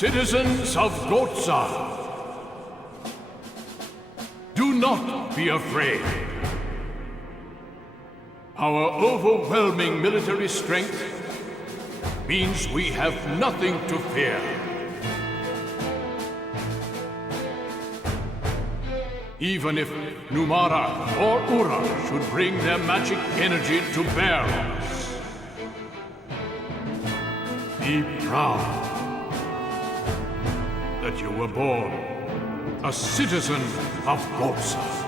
Citizens of Gohtza, do not be afraid. Our overwhelming military strength means we have nothing to fear. Even if Numara or Ura should bring their magic energy to bear on us. Be proud that you were born a citizen of Gohtza.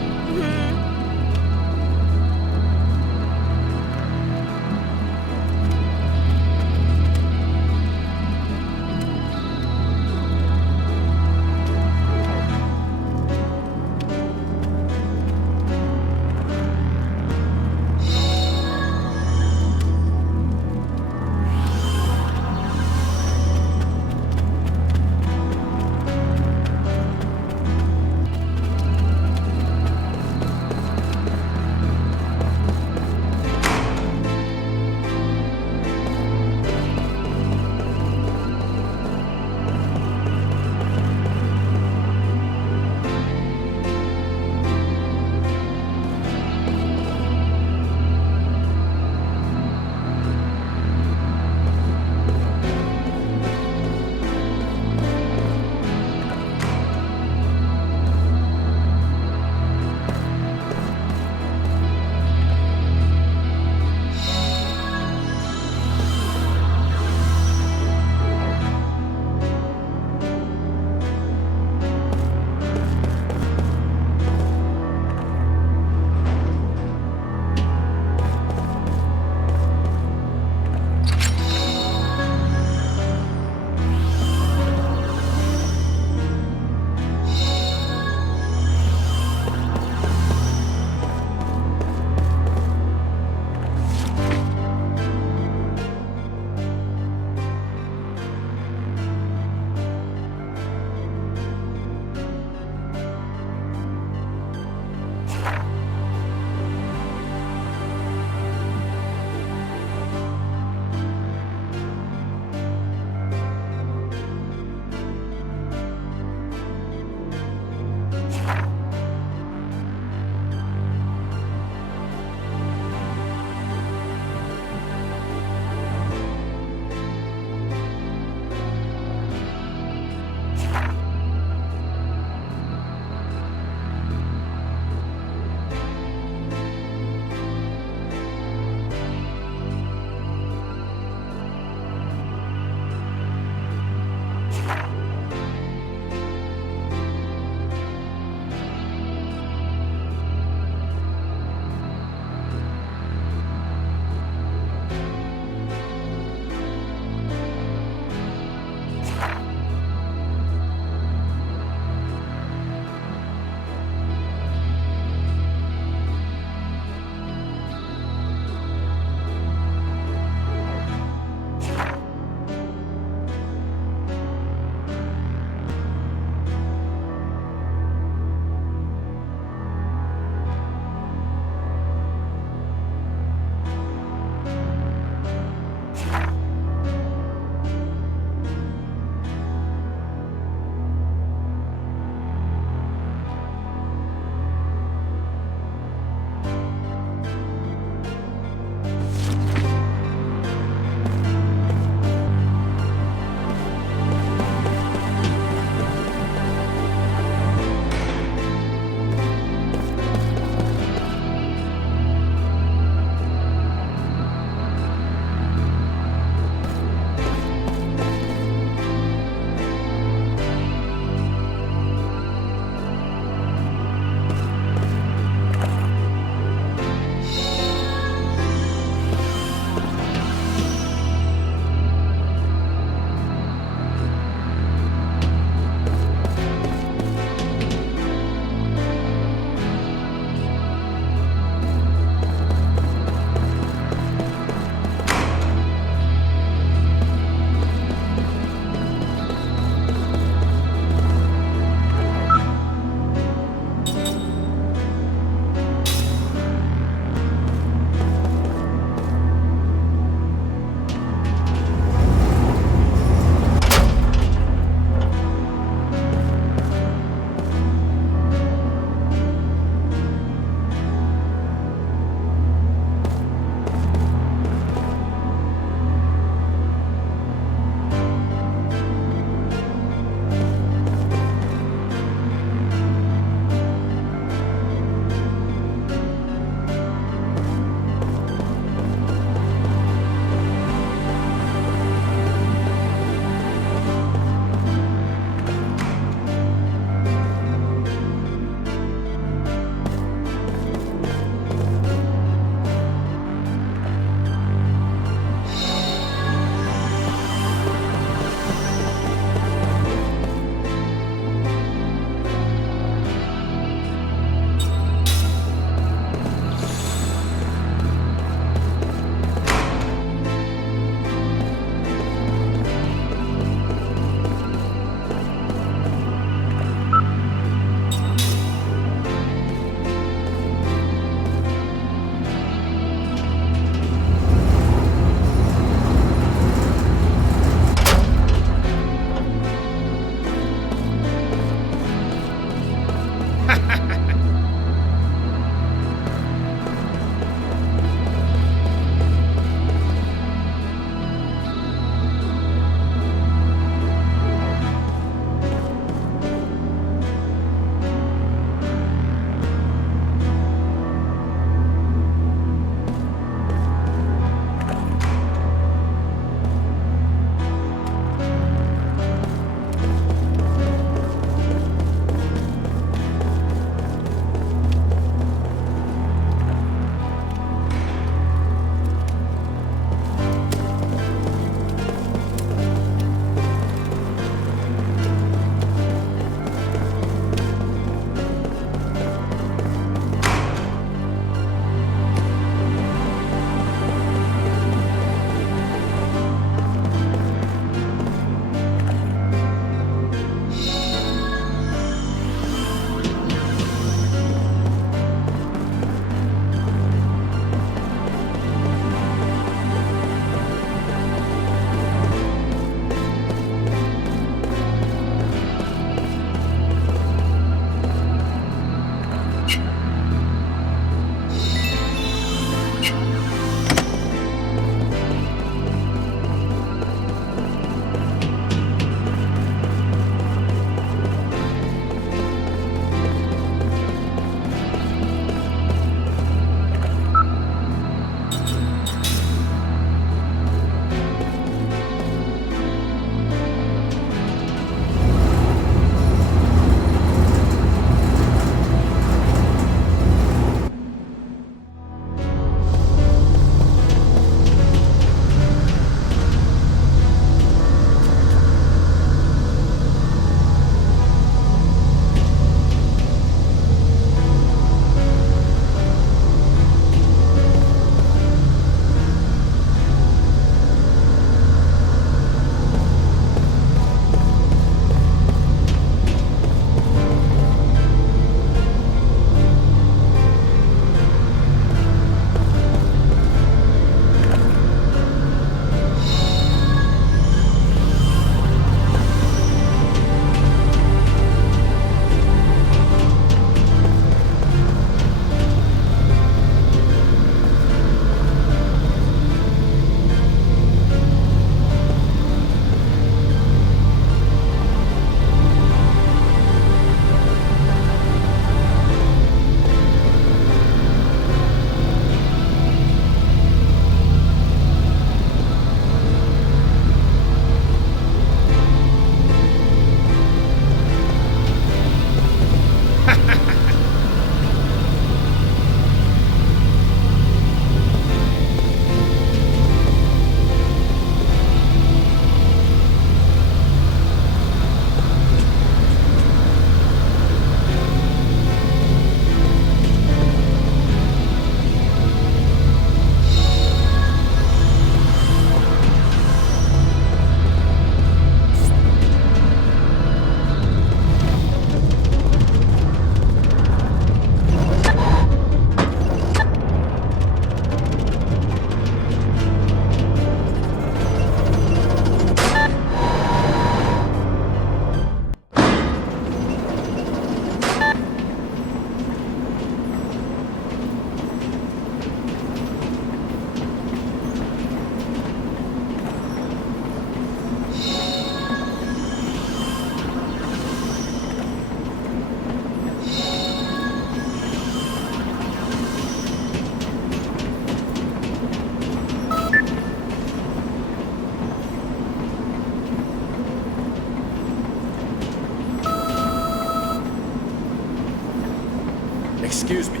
Excuse me.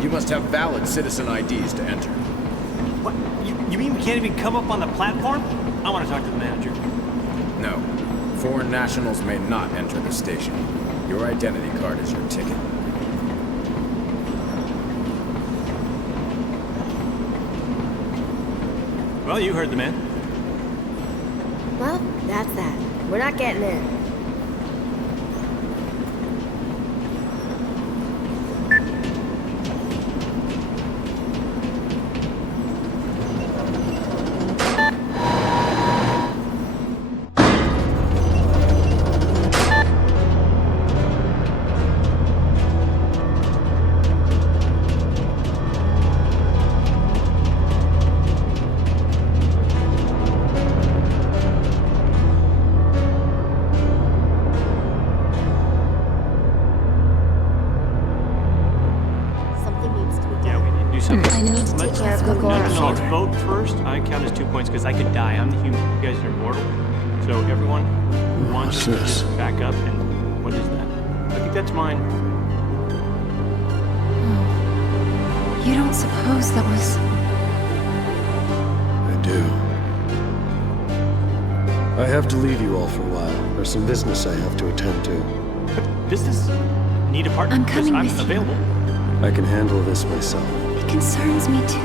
You must have valid citizen IDs to enter. What? You mean we can't even come up on the platform? I want to talk to the manager. No. Foreign nationals may not enter the station. Your identity card is your ticket. Well, you heard the man. Well, that's that. We're not getting in. Let's vote first. I count as 2 points because I could die. I'm the human. You guys are immortal. So everyone who wants to just back up. And what is that? I think that's mine. Oh. You don't suppose that was... I do. I have to leave you all for a while. There's some business I have to attend to. But business? Need a partner? I'm coming I'm with you. available. I can handle this myself. It concerns me too.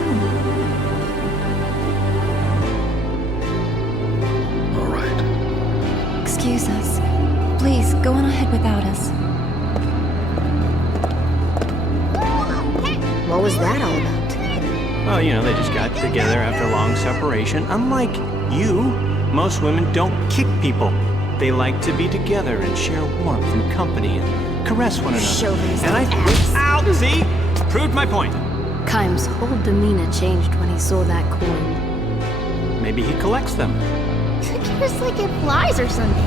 All right. Excuse us. Please, go on ahead without us. What was that all about? Well, you know, they just got together after a long separation. Unlike you, most women don't kick people. They like to be together and share warmth and company and caress one another. Chauvinism And I ass. Ow! See? Proved my point. Kaim's whole demeanor changed when he saw that coin. Maybe he collects them. Just like it flies or something.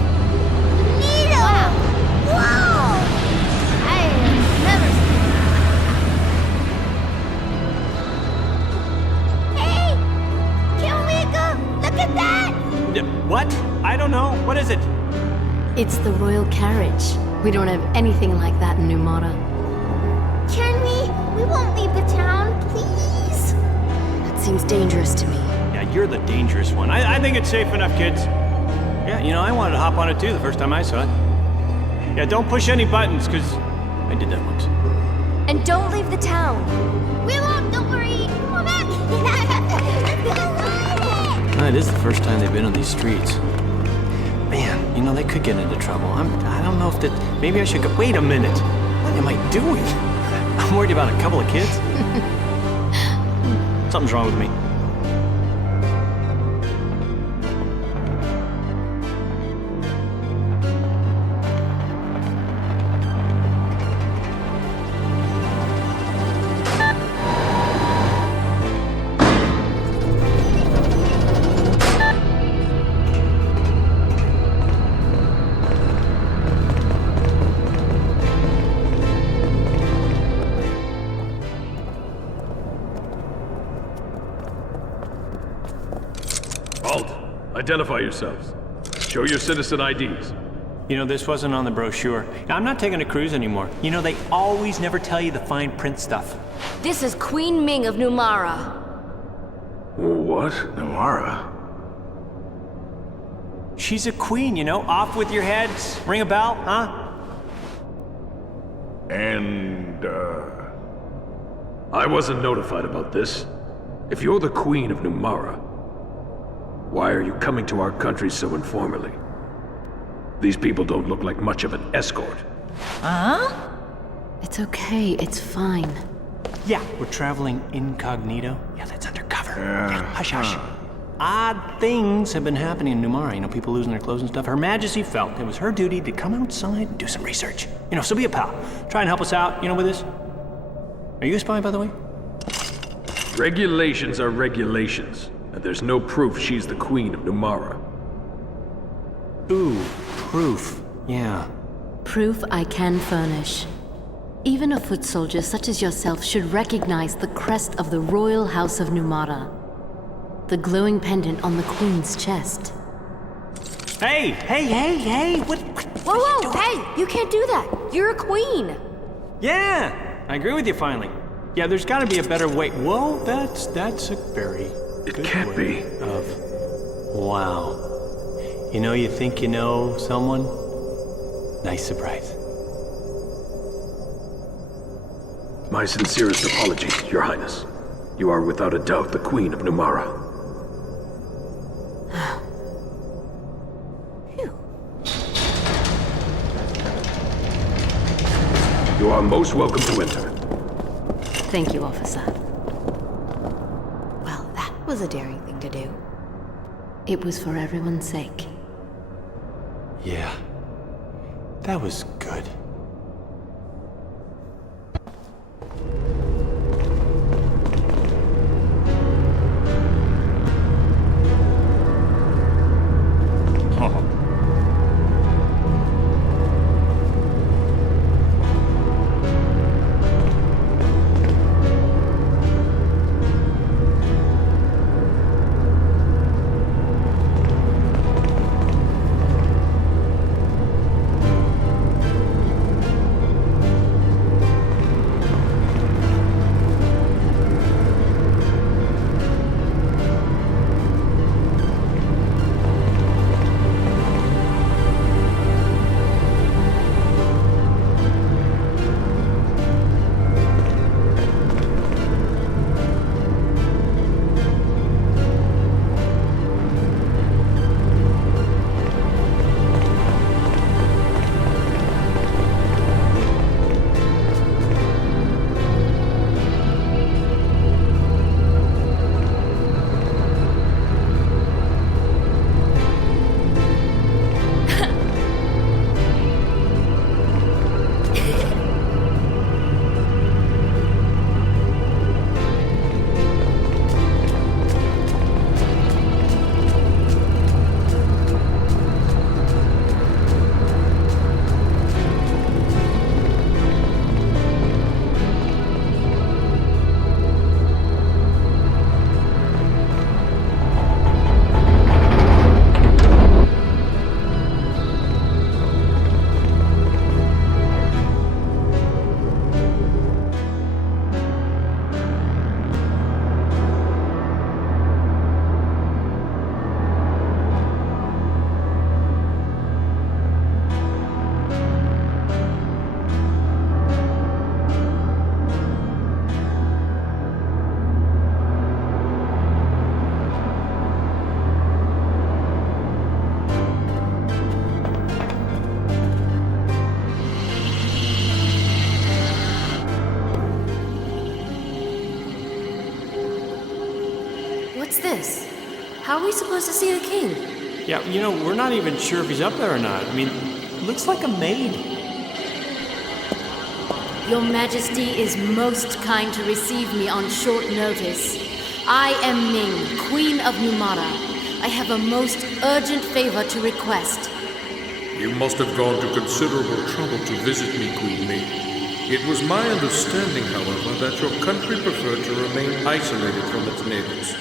Neato! Wow! I have never seen. Hey! Kilmika! Look at that! What? I don't know. What is it? It's the royal carriage. We don't have anything like that in Numara. Can we? We won't leave the town, please. That seems dangerous to me. Yeah, you're the dangerous one. I think it's safe enough, kids. Yeah, you know, I wanted to hop on it too the first time I saw it. Yeah, don't push any buttons, because I did that once. And don't leave the town. We won't, don't worry. Come on back. It is the first time they've been on these streets. Man, you know, they could get into trouble. I don't know if that... Maybe I should go... Wait a minute. What am I doing? I'm worried about a couple of kids. Something's wrong with me. Identify yourselves. Show your citizen IDs. You know, this wasn't on the brochure. I'm not taking a cruise anymore. You know, they always never tell you the fine print stuff. This is Queen Ming of Numara. What? Numara? She's a queen, you know? Off with your heads. Ring a bell, huh? And, I wasn't notified about this. If you're the Queen of Numara, why are you coming to our country so informally? These people don't look like much of an escort. Huh? It's okay, it's fine. Yeah, we're traveling incognito. Yeah, that's undercover. Yeah, hush, hush. Odd things have been happening in Numara. You know, people losing their clothes and stuff. Her Majesty felt it was her duty to come outside and do some research. You know, so be a pal. Try and help us out, you know, with this. Are you a spy, by the way? Regulations are regulations. And there's no proof she's the Queen of Numara. Ooh, proof. Yeah. Proof I can furnish. Even a foot soldier such as yourself should recognize the crest of the Royal House of Numara. The glowing pendant on the Queen's chest. Hey! What Whoa, hey! You can't do that! You're a queen! Yeah! I agree with you finally. Yeah, there's gotta be a better way. Whoa, that's a very It good can't way be. of... Wow. You think you know someone? Nice surprise. My sincerest apologies, Your Highness. You are without a doubt the Queen of Numara. You are most welcome to enter. Thank you, officer. Well, that was a daring thing to do. It was for everyone's sake. Yeah. That was good. What's this? How are we supposed to see the king? Yeah, we're not even sure if he's up there or not. I mean, looks like a maid. Your Majesty is most kind to receive me on short notice. I am Ming, Queen of Numara. I have a most urgent favor to request. You must have gone to considerable trouble to visit me, Queen Ming. It was my understanding, however, that your country preferred to remain isolated from its neighbors.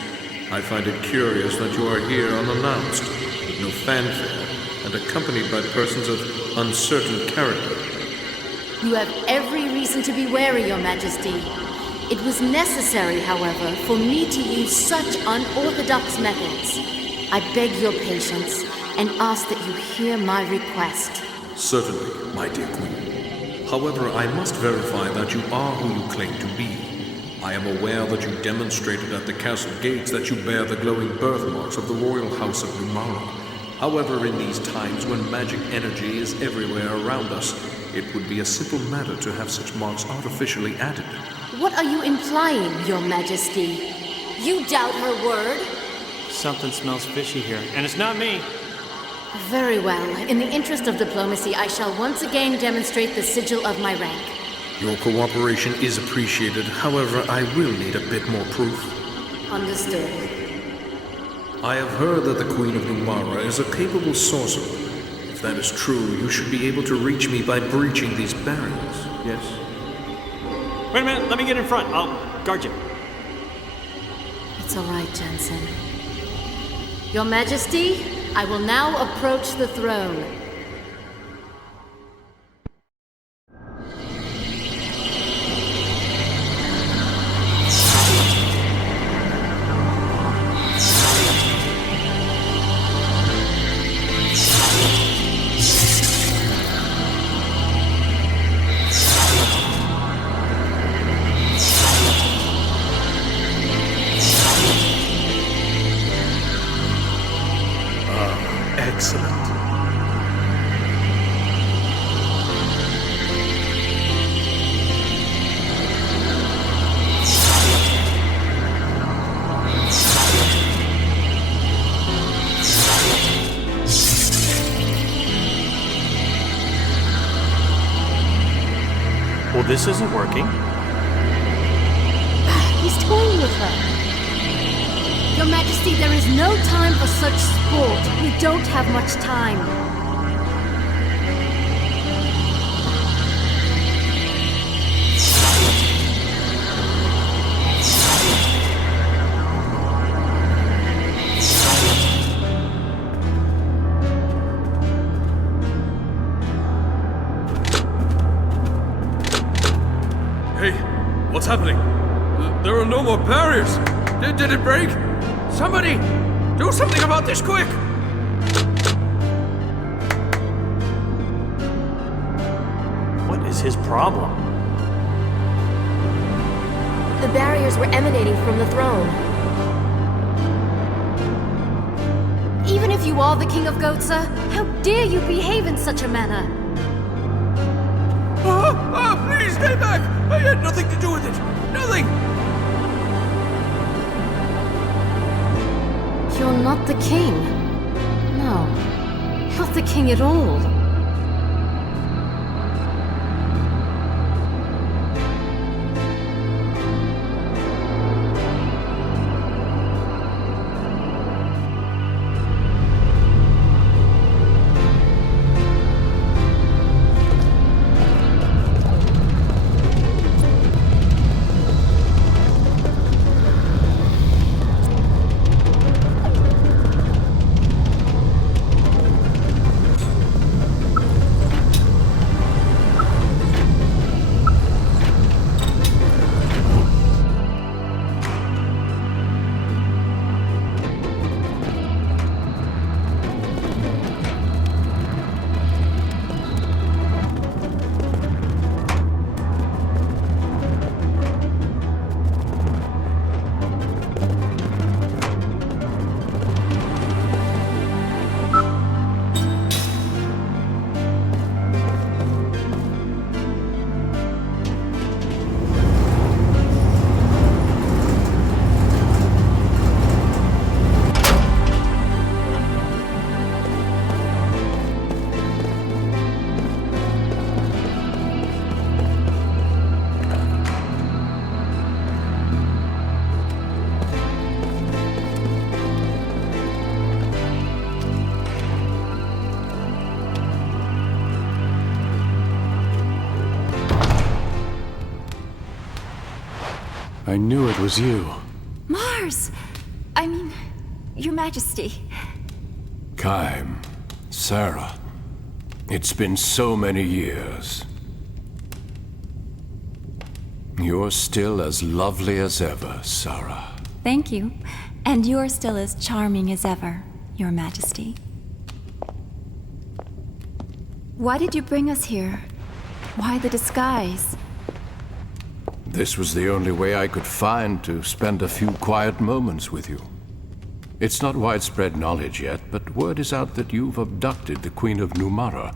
I find it curious that you are here unannounced, with no fanfare, and accompanied by persons of uncertain character. You have every reason to be wary, Your Majesty. It was necessary, however, for me to use such unorthodox methods. I beg your patience and ask that you hear my request. Certainly, my dear Queen. However, I must verify that you are who you claim to be. I am aware that you demonstrated at the castle gates that you bear the glowing birthmarks of the royal house of Numara. However, in these times when magic energy is everywhere around us, it would be a simple matter to have such marks artificially added. What are you implying, Your Majesty? You doubt her word? Something smells fishy here, and it's not me. Very well. In the interest of diplomacy, I shall once again demonstrate the sigil of my rank. Your cooperation is appreciated. However, I will need a bit more proof. Understood. I have heard that the Queen of Numara is a capable sorcerer. If that is true, you should be able to reach me by breaching these barriers, yes? Wait a minute, let me get in front. I'll guard you. It's all right, Jensen. Your Majesty, I will now approach the throne. Well, this isn't working. He's toying with her. Your Majesty, there is no time for such sport. We don't have much time. Hey, what's happening? There are no more barriers. Did it break? Somebody, do something about this quick! What is his problem? The barriers were emanating from the throne. Even if you are the King of Gohtza, how dare you behave in such a manner? Please stay back! I had nothing to do with it! Nothing! You're not the king. No, not the king at all. I knew it was you. Mars! I mean, Your Majesty. Kaim, Sarah, it's been so many years. You're still as lovely as ever, Sarah. Thank you. And you're still as charming as ever, Your Majesty. Why did you bring us here? Why the disguise? This was the only way I could find to spend a few quiet moments with you. It's not widespread knowledge yet, but word is out that you've abducted the Queen of Numara.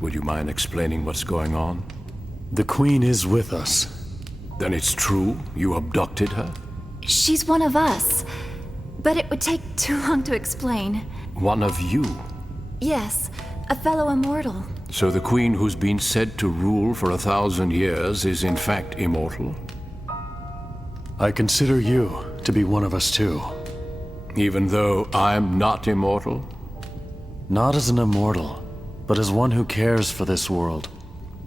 Would you mind explaining what's going on? The Queen is with us. Then it's true? You abducted her? She's one of us. But it would take too long to explain. One of you? Yes, a fellow immortal. So the Queen who's been said to rule for 1,000 years is in fact immortal? I consider you to be one of us too. Even though I'm not immortal? Not as an immortal, but as one who cares for this world.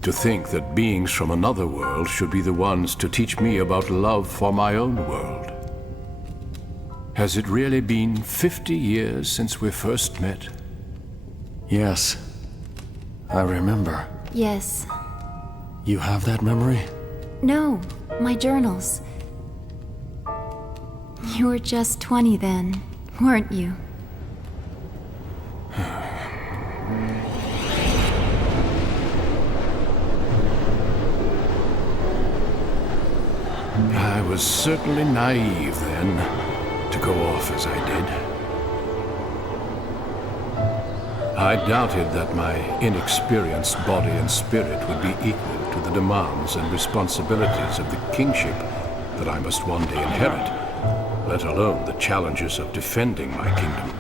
To think that beings from another world should be the ones to teach me about love for my own world. Has it really been 50 years since we first met? Yes. I remember. Yes. You have that memory? No, my journals. You were just 20 then, weren't you? I was certainly naive then, to go off as I did. I doubted that my inexperienced body and spirit would be equal to the demands and responsibilities of the kingship that I must one day inherit, let alone the challenges of defending my kingdom.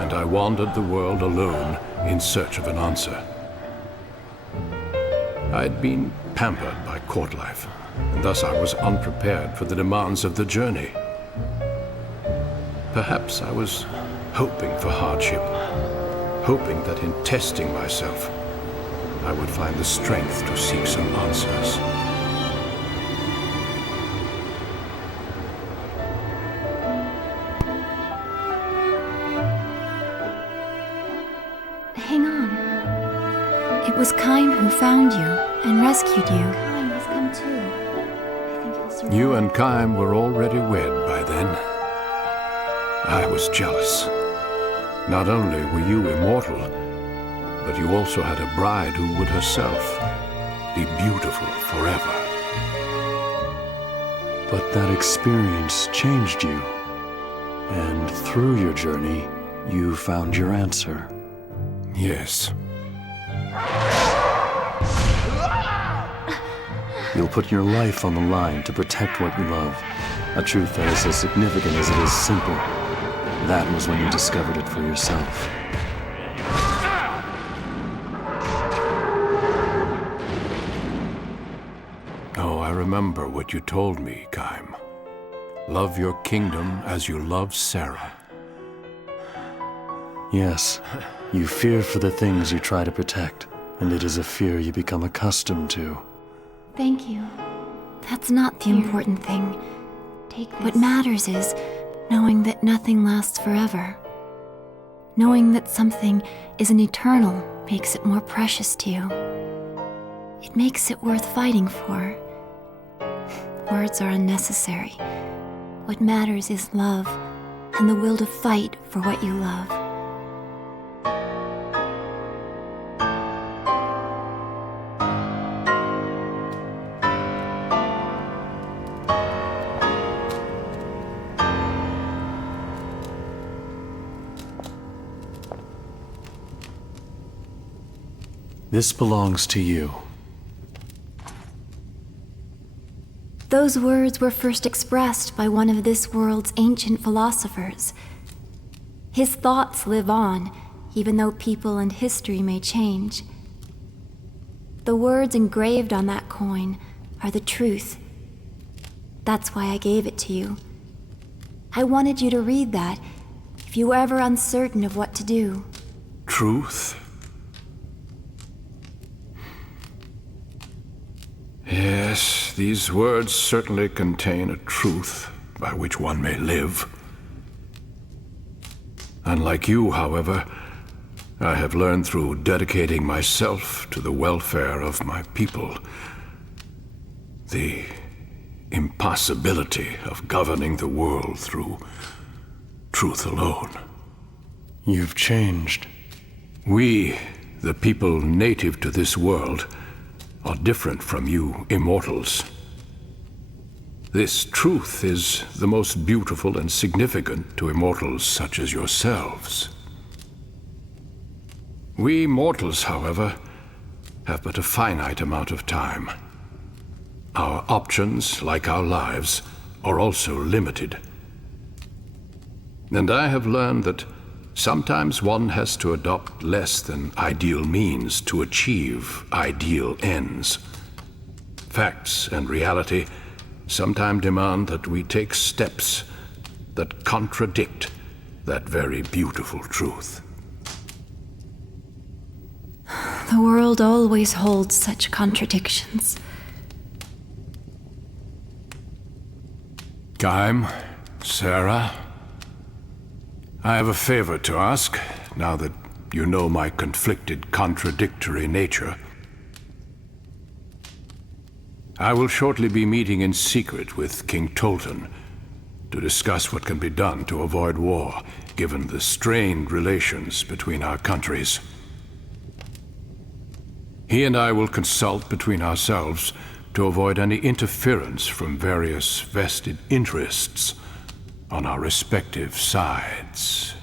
And I wandered the world alone in search of an answer. I'd been pampered by court life, and thus I was unprepared for the demands of the journey. Perhaps I was hoping for hardship, hoping that in testing myself, I would find the strength to seek some answers. Hang on. It was Kaim who found you and rescued you. Kaim has come too. I think he'll survive. You and Kaim were already wed by then. I was jealous. Not only were you immortal, but you also had a bride who would herself be beautiful forever. But that experience changed you. And through your journey, you found your answer. Yes. You'll put your life on the line to protect what you love. A truth that is as significant as it is simple. That was when you discovered it for yourself. Oh, I remember what you told me, Kaim. Love your kingdom as you love Sarah. Yes, you fear for the things you try to protect, and it is a fear you become accustomed to. Thank you. That's not the important thing. Take this. What matters is knowing that nothing lasts forever. Knowing that something isn't eternal makes it more precious to you. It makes it worth fighting for. Words are unnecessary. What matters is love, and the will to fight for what you love. This belongs to you. Those words were first expressed by one of this world's ancient philosophers. His thoughts live on, even though people and history may change. The words engraved on that coin are the truth. That's why I gave it to you. I wanted you to read that if you were ever uncertain of what to do. Truth? Yes, these words certainly contain a truth by which one may live. Unlike you, however, I have learned through dedicating myself to the welfare of my people the impossibility of governing the world through truth alone. You've changed. We, the people native to this world, are different from you immortals. This truth is the most beautiful and significant to immortals such as yourselves. We mortals, however, have but a finite amount of time. Our options, like our lives, are also limited. And I have learned that sometimes one has to adopt less than ideal means to achieve ideal ends. Facts and reality sometimes demand that we take steps that contradict that very beautiful truth. The world always holds such contradictions. Kaim, Sarah, I have a favor to ask, now that you know my conflicted, contradictory nature. I will shortly be meeting in secret with King Tolton to discuss what can be done to avoid war, given the strained relations between our countries. He and I will consult between ourselves to avoid any interference from various vested interests on our respective sides.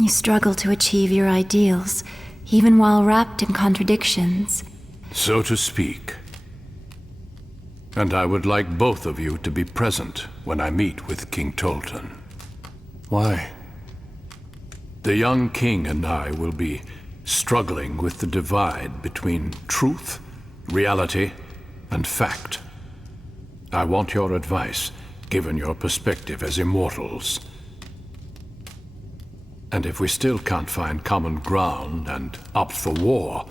You struggle to achieve your ideals, even while wrapped in contradictions. So to speak. And I would like both of you to be present when I meet with King Tolton. Why? The young king and I will be struggling with the divide between truth reality, and fact. I want your advice, given your perspective as immortals. And if we still can't find common ground and opt for war,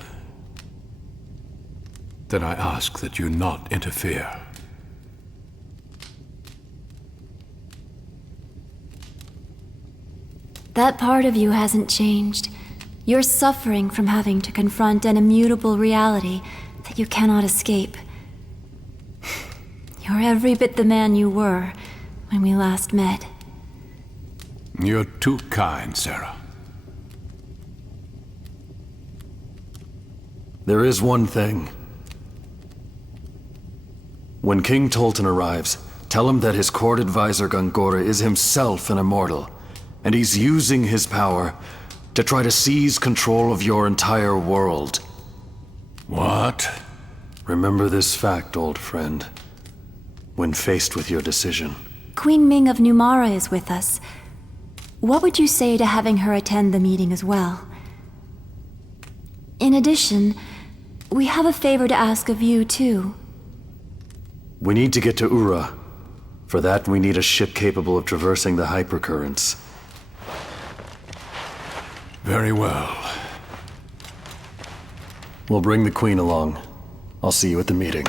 then I ask that you not interfere. That part of you hasn't changed. You're suffering from having to confront an immutable reality that you cannot escape. You're every bit the man you were when we last met. You're too kind, Sarah. There is one thing. When King Tolton arrives, tell him that his court advisor Gongora is himself an immortal, and he's using his power to try to seize control of your entire world. What? Remember this fact, old friend, when faced with your decision. Queen Ming of Numara is with us. What would you say to having her attend the meeting as well? In addition, we have a favor to ask of you, too. We need to get to Ura. For that, we need a ship capable of traversing the hypercurrents. Very well. We'll bring the Queen along. I'll see you at the meeting.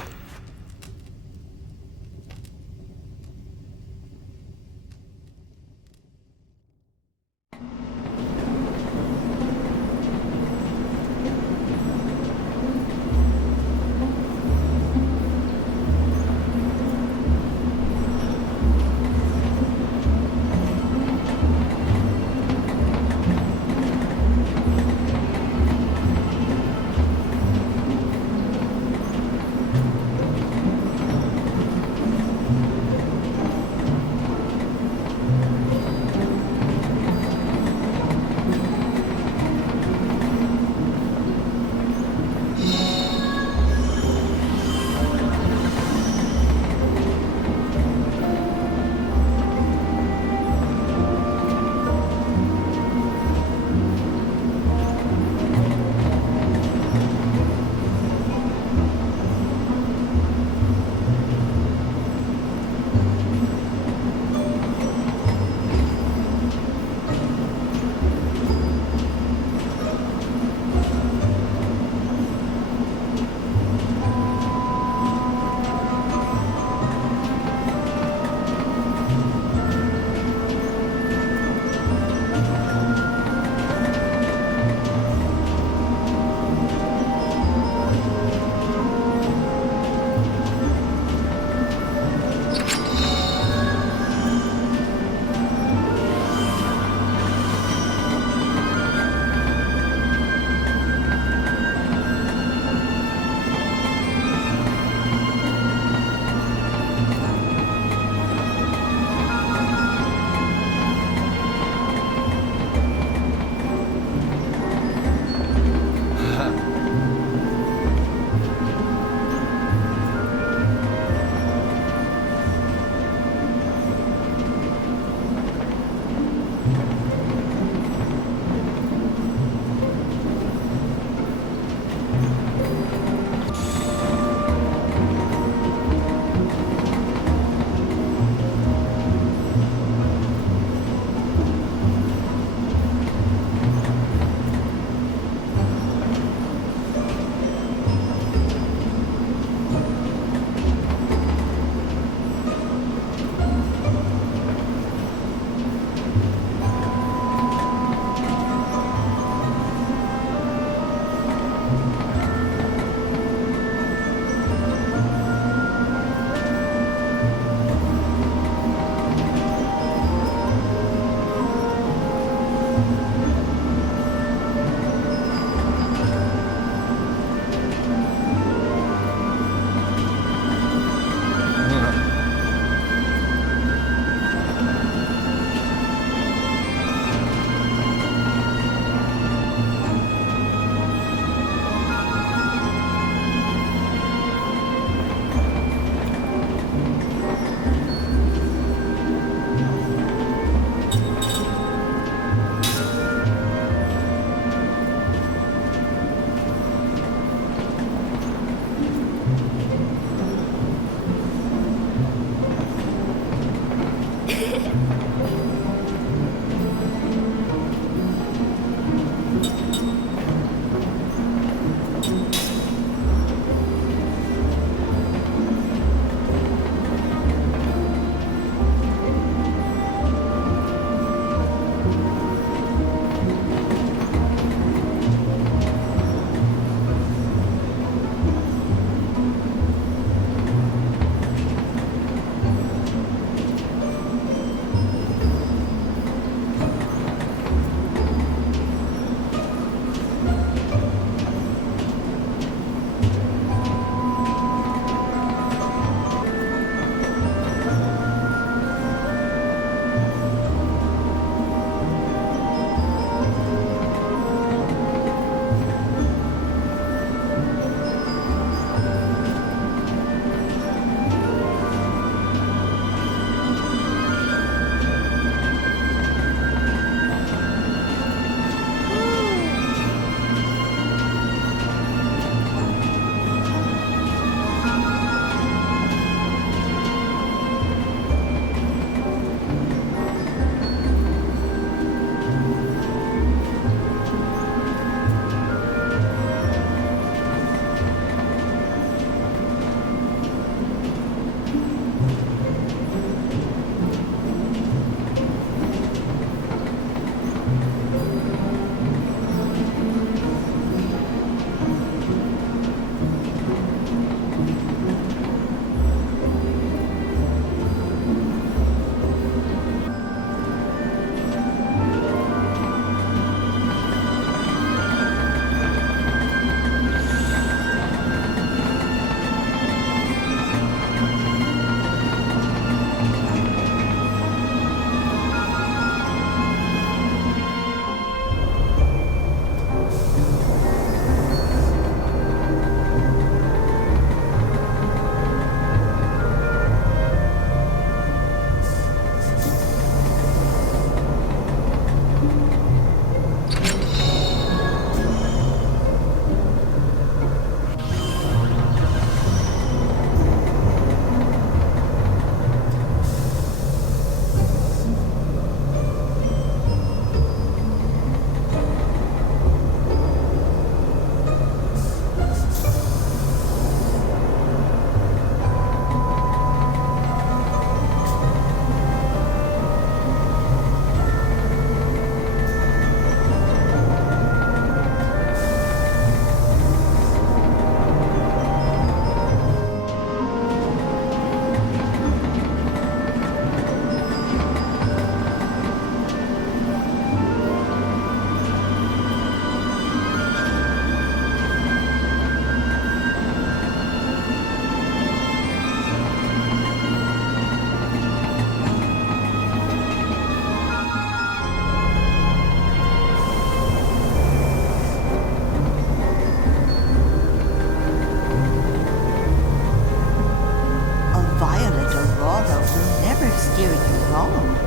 steer you wrong.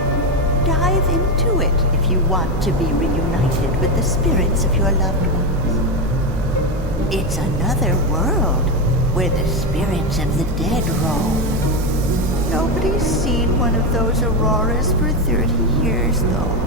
Dive into it if you want to be reunited with the spirits of your loved ones. It's another world where the spirits of the dead roam. Nobody's seen one of those auroras for 30 years, though.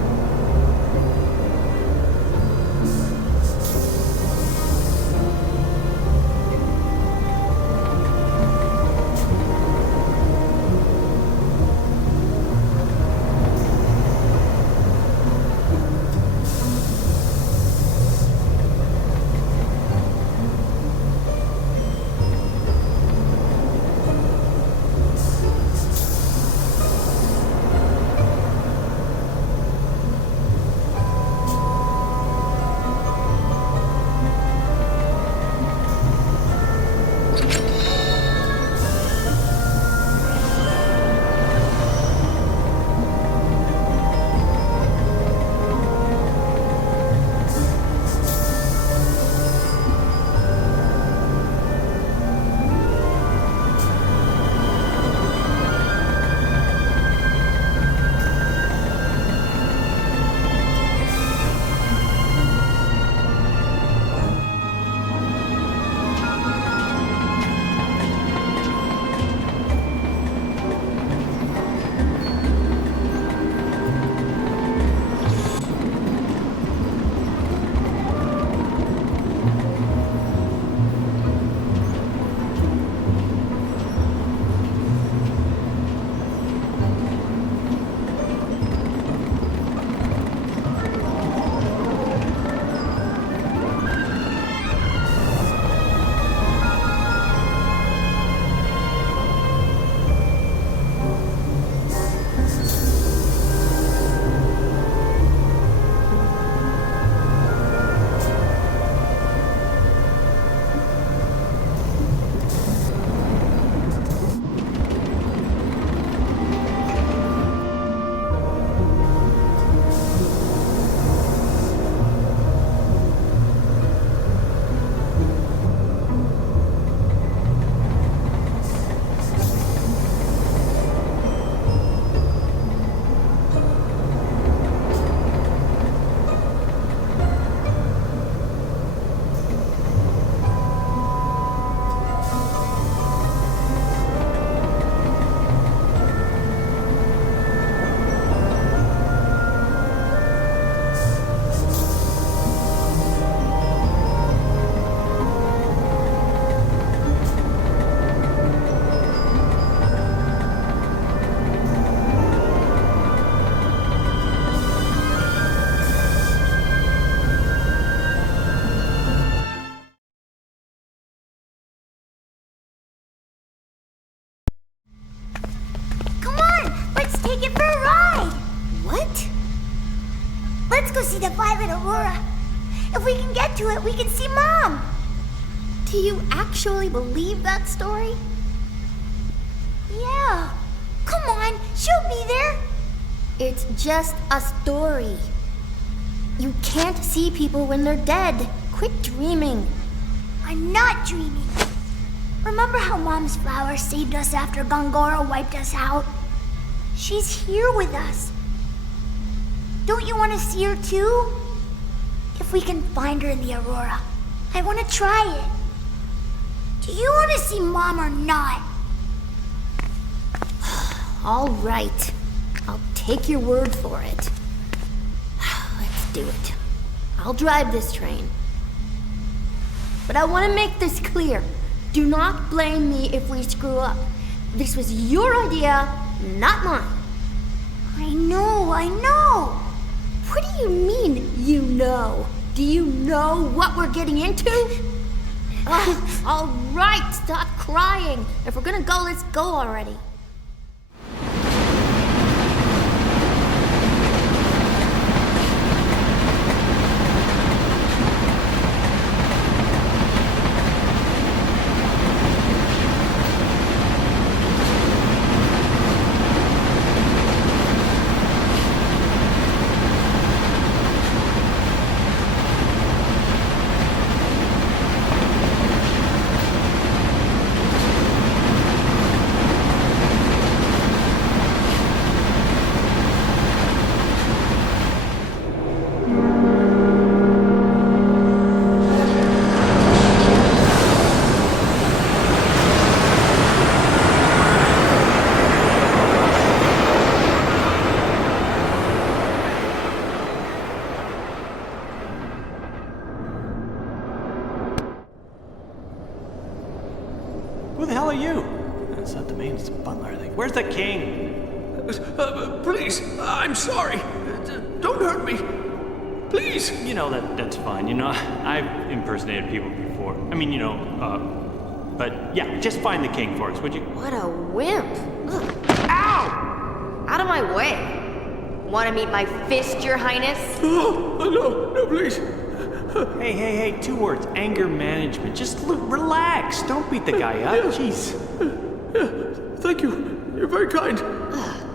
Let's go see the violet aurora. If we can get to it, we can see Mom. Do you actually believe that story? Yeah. Come on, she'll be there. It's just a story. You can't see people when they're dead. Quit dreaming. I'm not dreaming. Remember how Mom's flower saved us after Gongora wiped us out? She's here with us. Don't you want to see her too? If we can find her in the aurora, I want to try it. Do you want to see Mom or not? All right. I'll take your word for it. Let's do it. I'll drive this train. But I want to make this clear. Do not blame me if we screw up. This was your idea, not mine. I know. What do you mean, you know? Do you know what we're getting into? All right, stop crying. If we're gonna go, let's go already. That's not the maid, it's the butler, I think. Where's the king? Please, I'm sorry. Don't hurt me. Please. You know, that's fine. You know, I've impersonated people before. I mean, you know, but yeah, just find the king for us, would you? What a wimp. Ugh. Ow! Out of my way. Want to meet my fist, Your Highness? Oh, no, please. Hey, 2 words. Anger management. Just relax. Don't beat the guy up. Yeah. Jeez. Yeah, thank you. You're very kind.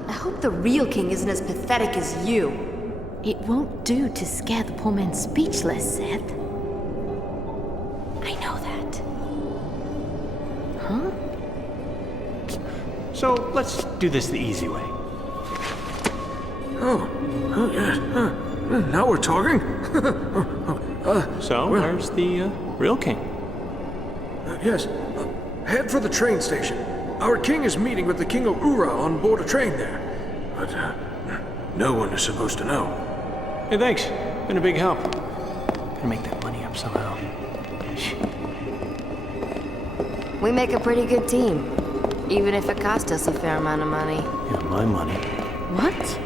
I hope the real king isn't as pathetic as you. It won't do to scare the poor man speechless, Seth. I know that. Huh? So, let's do this the easy way. Oh yes. Now we're talking. So, where's the real king? Yes. Head for the train station. Our king is meeting with the King of Ura on board a train there. But no one is supposed to know. Hey, thanks. Been a big help. Gotta make that money up somehow. We make a pretty good team, even if it cost us a fair amount of money. Yeah, my money. What?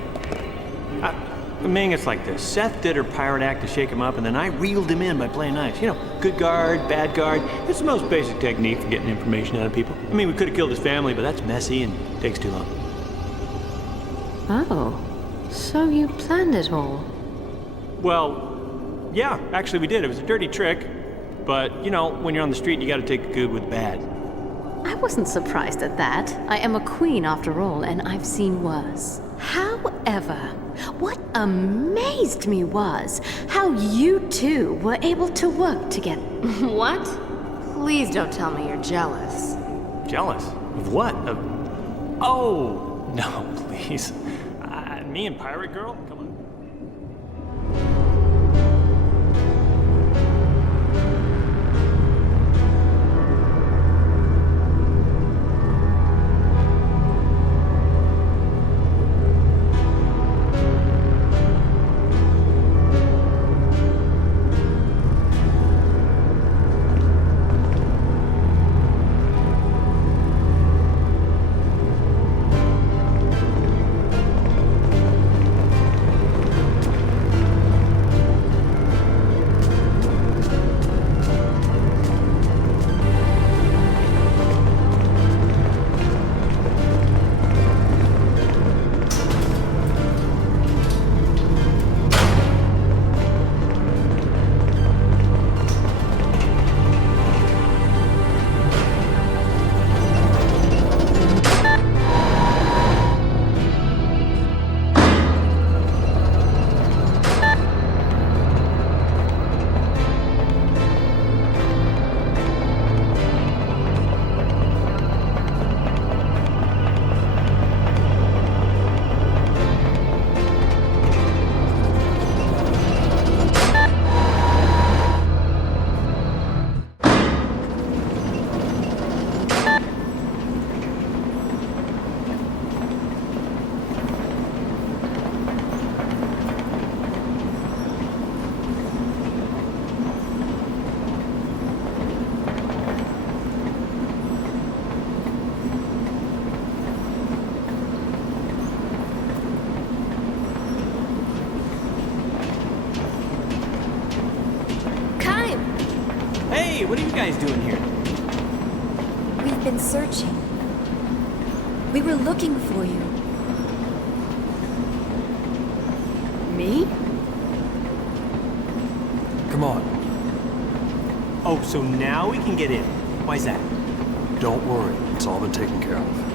Ming, it's like this. Seth did her pirate act to shake him up, and then I reeled him in by playing nice. You know, good guard, bad guard. It's the most basic technique for getting information out of people. I mean, we could have killed his family, but that's messy and takes too long. Oh, so you planned it all? Well, yeah, actually we did. It was a dirty trick. But, you know, when you're on the street, you gotta take the good with the bad. I wasn't surprised at that. I am a queen after all, and I've seen worse. However, what amazed me was how you two were able to work together. What? Please don't tell me you're jealous. Jealous? Of what? Oh, no, please. Me and Pirate Girl? Come on. Hey, what are you guys doing here? We've been searching. We were looking for you. Me? Come on. Oh, so now we can get in. Why's that? Don't worry, it's all been taken care of.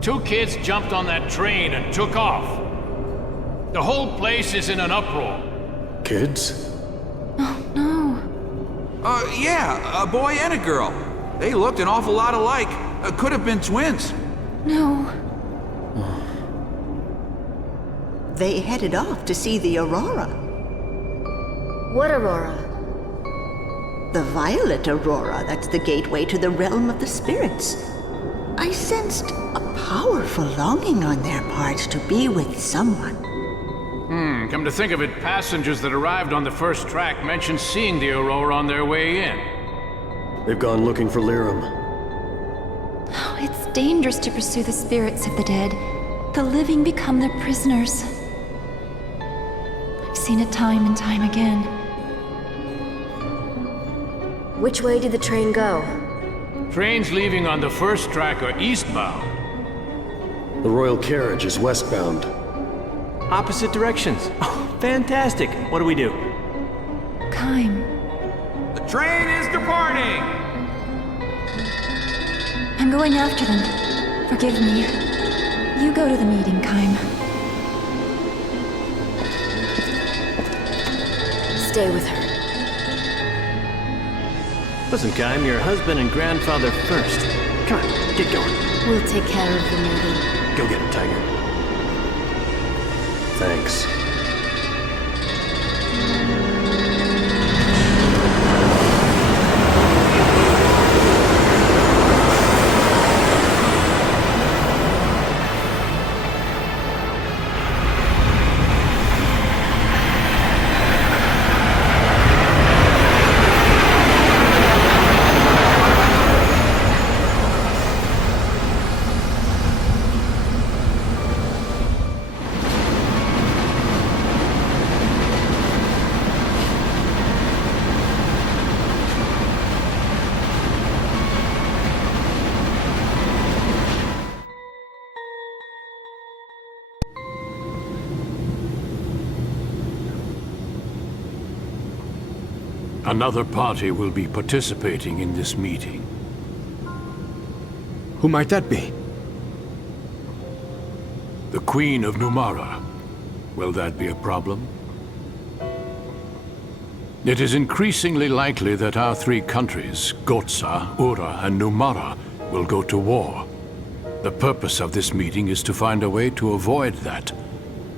2 kids jumped on that train and took off. The whole place is in an uproar. Kids? Oh, no. Yeah, a boy and a girl. They looked an awful lot alike. Could have been twins. No. They headed off to see the aurora. What aurora? The violet aurora that's the gateway to the realm of the spirits. I sensed a powerful longing on their parts to be with someone. Come to think of it, passengers that arrived on the first track mentioned seeing the aurora on their way in. They've gone looking for Lirum. Oh, it's dangerous to pursue the spirits of the dead. The living become their prisoners. I've seen it time and time again. Which way did the train go? Trains leaving on the first track are eastbound. The royal carriage is westbound. Opposite directions. Oh, fantastic. What do we do? Kaim. The train is departing! I'm going after them. Forgive me. You go to the meeting, Kaim. Stay with her. Listen, Kaim, your husband and grandfather first. Come on, get going. We'll take care of the meeting. Go get him, Tiger. Thanks. Another party will be participating in this meeting. Who might that be? The Queen of Numara. Will that be a problem? It is increasingly likely that our 3 countries, Gohtza, Ura, and Numara, will go to war. The purpose of this meeting is to find a way to avoid that.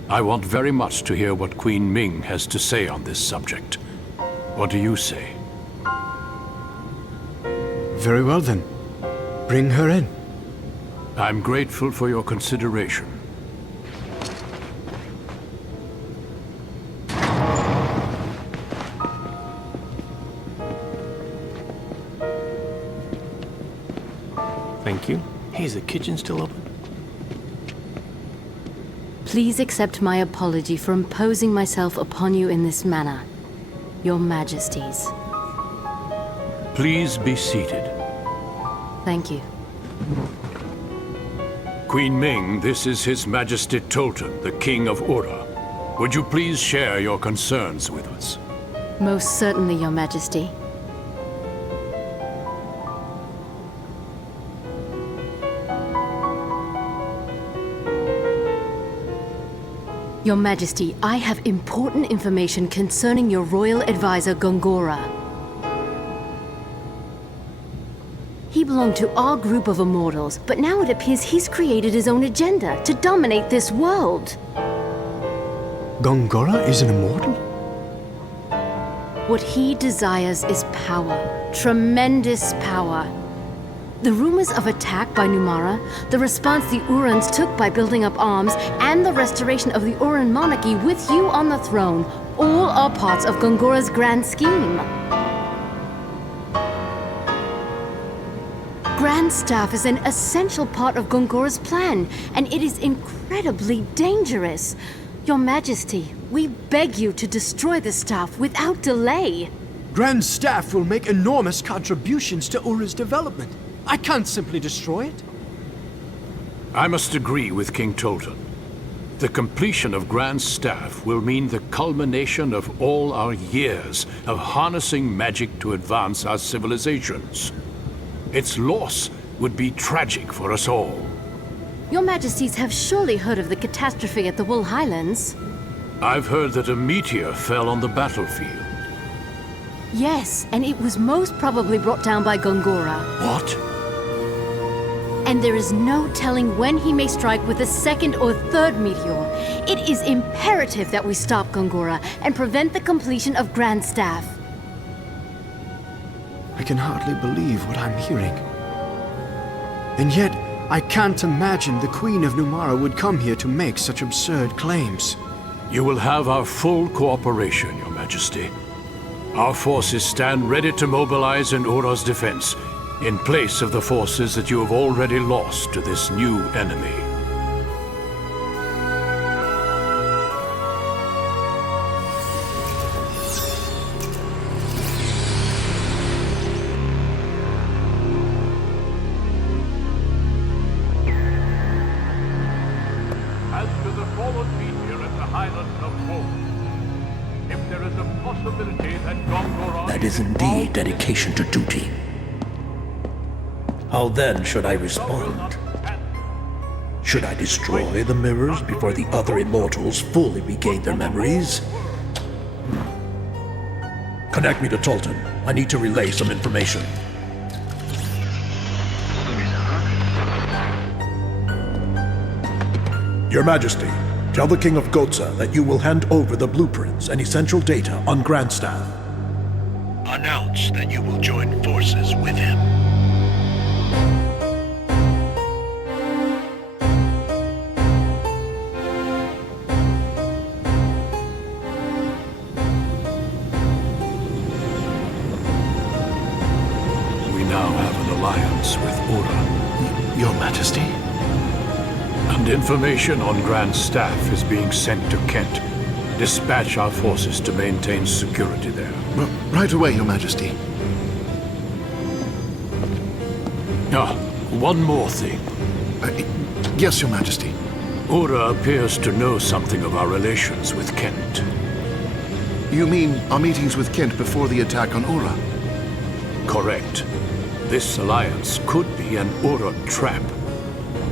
I want very much to hear what Queen Ming has to say on this subject. What do you say? Very well then. Bring her in. I'm grateful for your consideration. Thank you. Hey, is the kitchen still open? Please accept my apology for imposing myself upon you in this manner. Your Majesties. Please be seated. Thank you. Queen Ming, this is His Majesty Tolton, the King of Ura. Would you please share your concerns with us? Most certainly, Your Majesty. Your Majesty, I have important information concerning your royal advisor, Gongora. He belonged to our group of immortals, but now it appears he's created his own agenda to dominate this world. Gongora is an immortal? What he desires is power. Tremendous power. The rumors of attack by Numara, the response the Urans took by building up arms, and the restoration of the Uran monarchy with you on the throne, all are parts of Gongora's grand scheme. Grand Staff is an essential part of Gongora's plan, and it is incredibly dangerous. Your Majesty, we beg you to destroy the staff without delay. Grand Staff will make enormous contributions to Ura's development. I can't simply destroy it. I must agree with King Tolton. The completion of Grand Staff will mean the culmination of all our years of harnessing magic to advance our civilizations. Its loss would be tragic for us all. Your Majesties have surely heard of the catastrophe at the Wool Highlands. I've heard that a meteor fell on the battlefield. Yes, and it was most probably brought down by Gongora. What? And there is no telling when he may strike with a second or third meteor. It is imperative that we stop Gongora and prevent the completion of Grand Staff. I can hardly believe what I'm hearing. And yet, I can't imagine the Queen of Numara would come here to make such absurd claims. You will have our full cooperation, Your Majesty. Our forces stand ready to mobilize in Ura's defense, in place of the forces that you have already lost to this new enemy. As to the fallen meteor at the Highlands of Wool, if there is a possibility that Gongora... That is indeed dedication to duty. How then should I respond? Should I destroy the mirrors before the other immortals fully regain their memories? Connect me to Tolton. I need to relay some information. Your Majesty, tell the King of Gohtza that you will hand over the blueprints and essential data on Grandstaff. Announce that you will join forces with him. We now have an alliance with Ura. Your Majesty? And information on Grand Staff is being sent to Kent. Dispatch our forces to maintain security there. Right away, Your Majesty. One more thing. Yes, Your Majesty. Ura appears to know something of our relations with Kent. You mean our meetings with Kent before the attack on Ura? Correct. This alliance could be an Ura trap.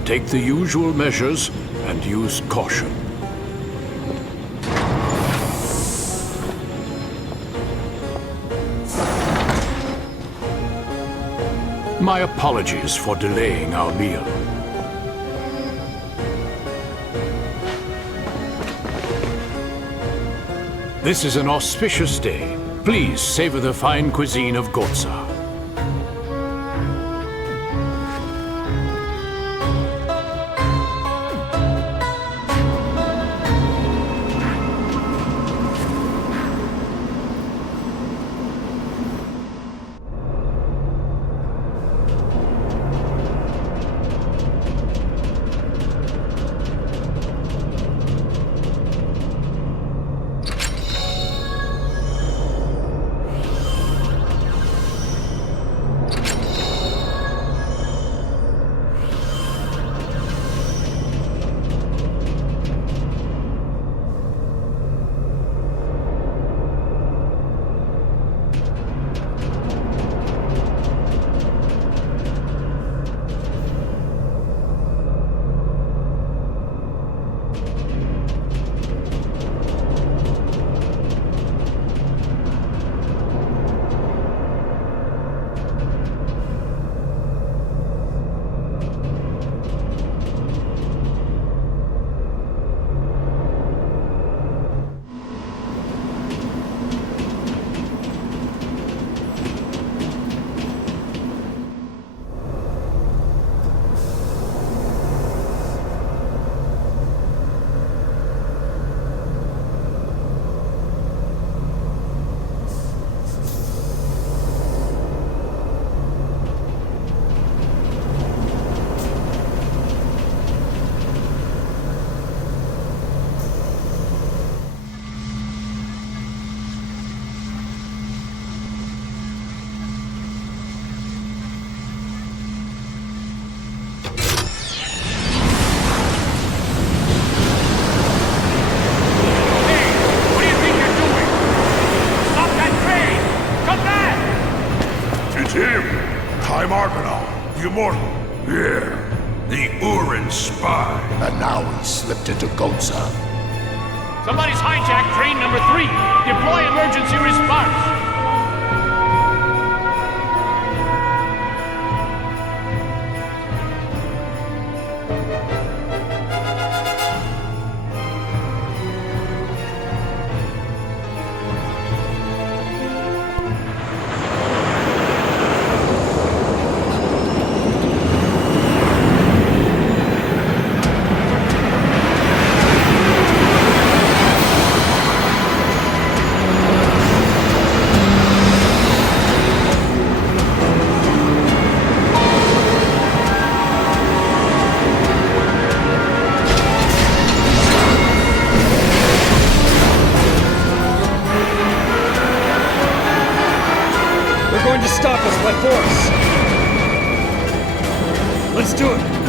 Take the usual measures and use caution. My apologies for delaying our meal. This is an auspicious day. Please savor the fine cuisine of Gohtza. It's him! Time Argonaut, the immortal. Yeah. The Urin spy. And now he slipped into Gohtza. Somebody's hijacked train number 3. Deploy emergency response. Let's do it!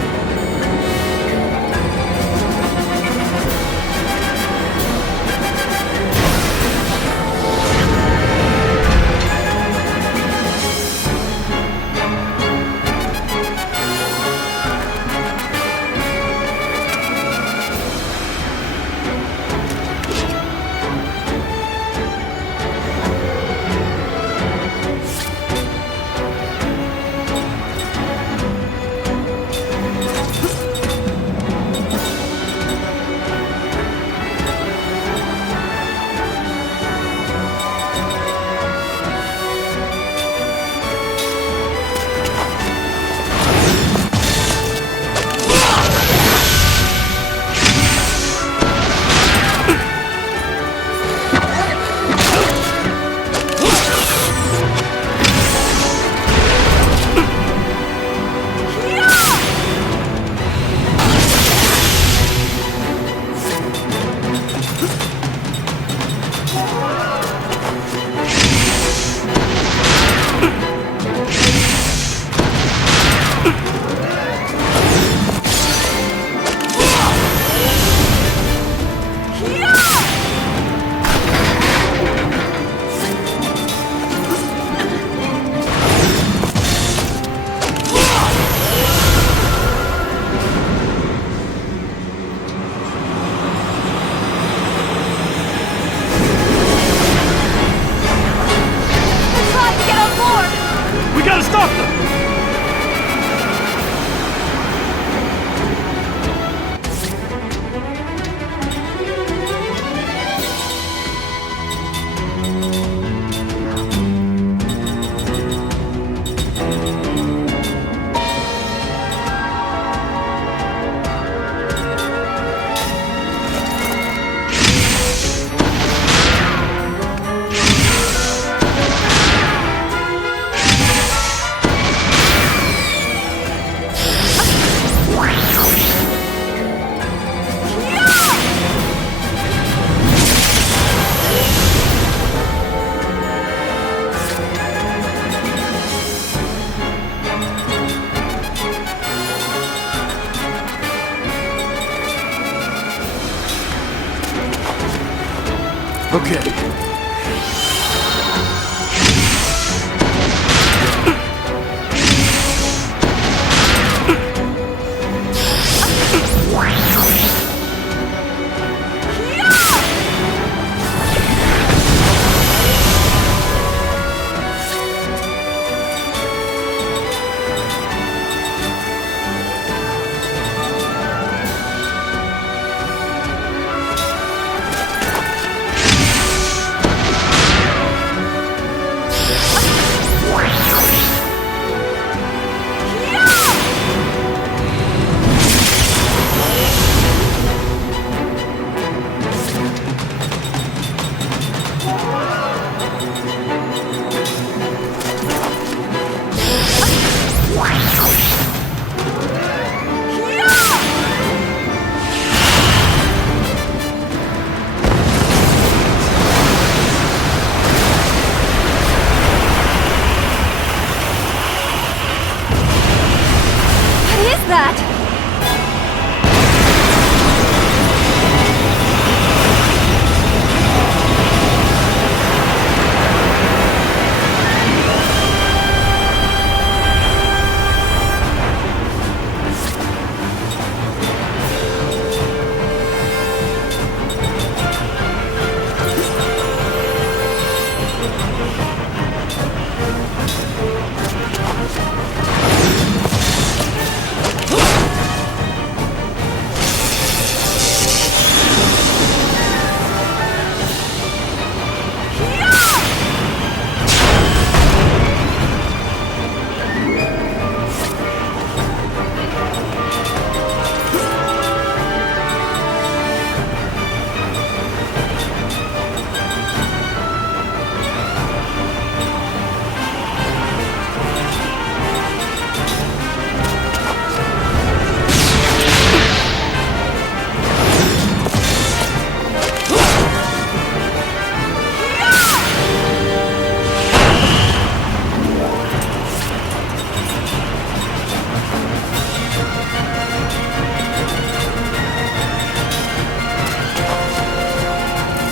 Okay.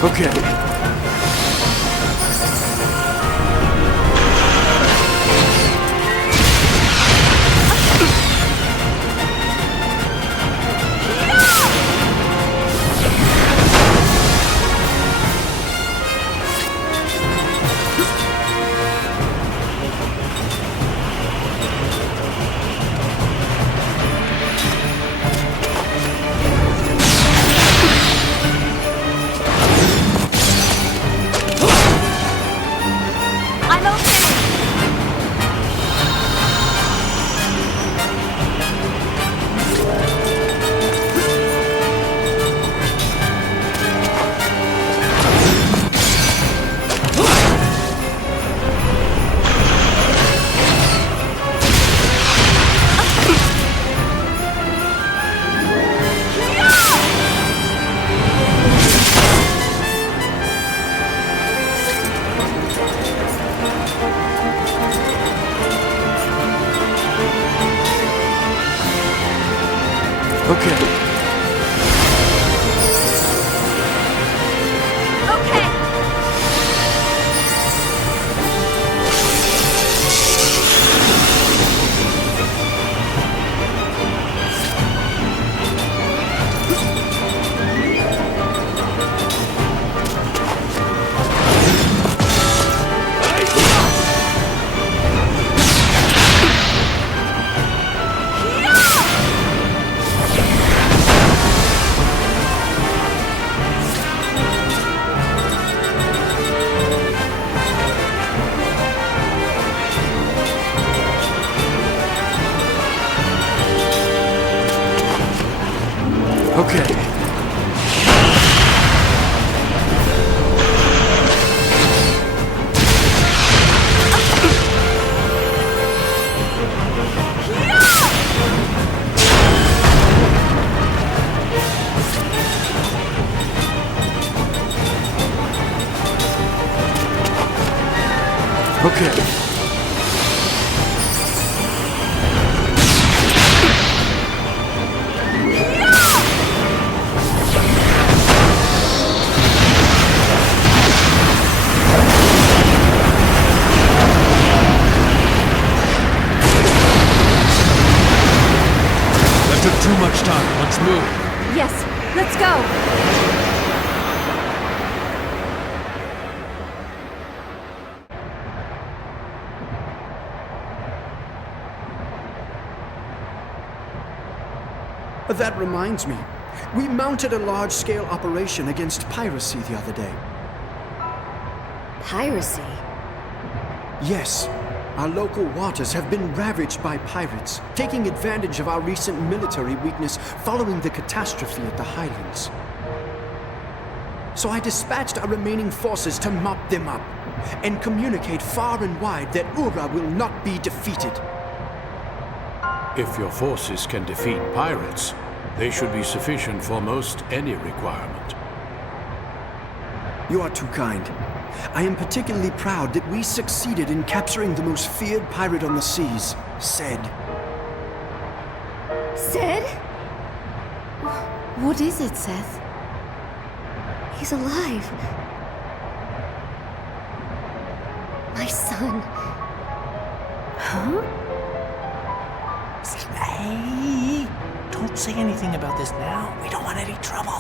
Okay. That reminds me. We mounted a large-scale operation against piracy the other day. Piracy? Yes. Our local waters have been ravaged by pirates, taking advantage of our recent military weakness following the catastrophe at the Highlands. So I dispatched our remaining forces to mop them up and communicate far and wide that Ura will not be defeated. If your forces can defeat pirates, they should be sufficient for most any requirement. You are too kind. I am particularly proud that we succeeded in capturing the most feared pirate on the seas, Sped. Sped? What is it, Seth? He's alive. My son. Huh? Hey, don't say anything about this now. We don't want any trouble.